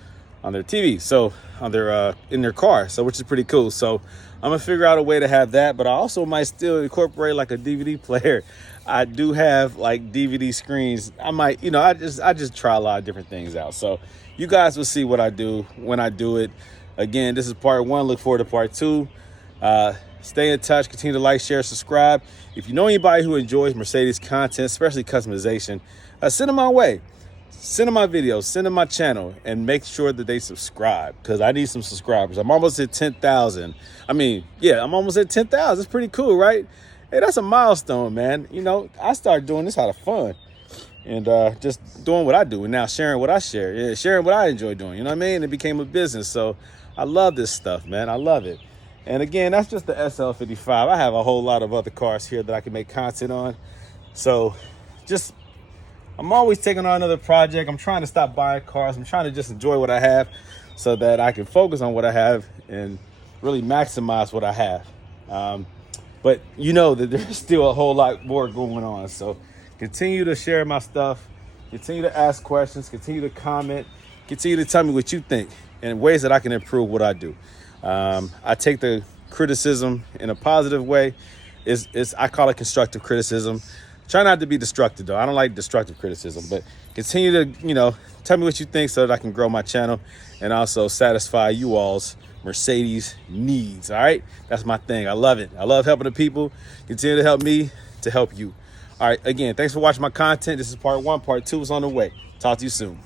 TV. So on their in their car. So which is pretty cool. So I'm gonna figure out a way to have that, but I also might still incorporate like a DVD player. I do have like DVD screens. I might, you know, I just try a lot of different things out. So you guys will see what I do when I do it. Again, this is part 1. Look forward to part 2. Stay in touch. Continue to like, share, subscribe. If you know anybody who enjoys Mercedes content, especially customization, send them my way. Send them my videos, send them my channel, and make sure that they subscribe because I need some subscribers. I'm almost at 10,000. I mean, yeah, I'm almost at 10,000. It's pretty cool, right? Hey, that's a milestone, man. You know, I started doing this out of fun and just doing what I do and now sharing what I share. Yeah, sharing what I enjoy doing. You know what I mean? It became a business. So I love this stuff, man. I love it. And again, that's just the SL55. I have a whole lot of other cars here that I can make content on. So just, I'm always taking on another project. I'm trying to stop buying cars. I'm trying to just enjoy what I have so that I can focus on what I have and really maximize what I have. But you know that there's still a whole lot more going on. So continue to share my stuff. Continue to ask questions. Continue to comment. Continue to tell me what you think and ways that I can improve what I do. I take the criticism in a positive way. I call it constructive criticism. Try not to be destructive, though. I don't like destructive criticism, but continue to, you know, tell me what you think so that I can grow my channel and also satisfy you all's Mercedes needs. All right. That's my thing. I love it. I love helping the people. Continue to help me to help you. All right. Again, thanks for watching my content. This is part 1. Part 2 is on the way. Talk to you soon.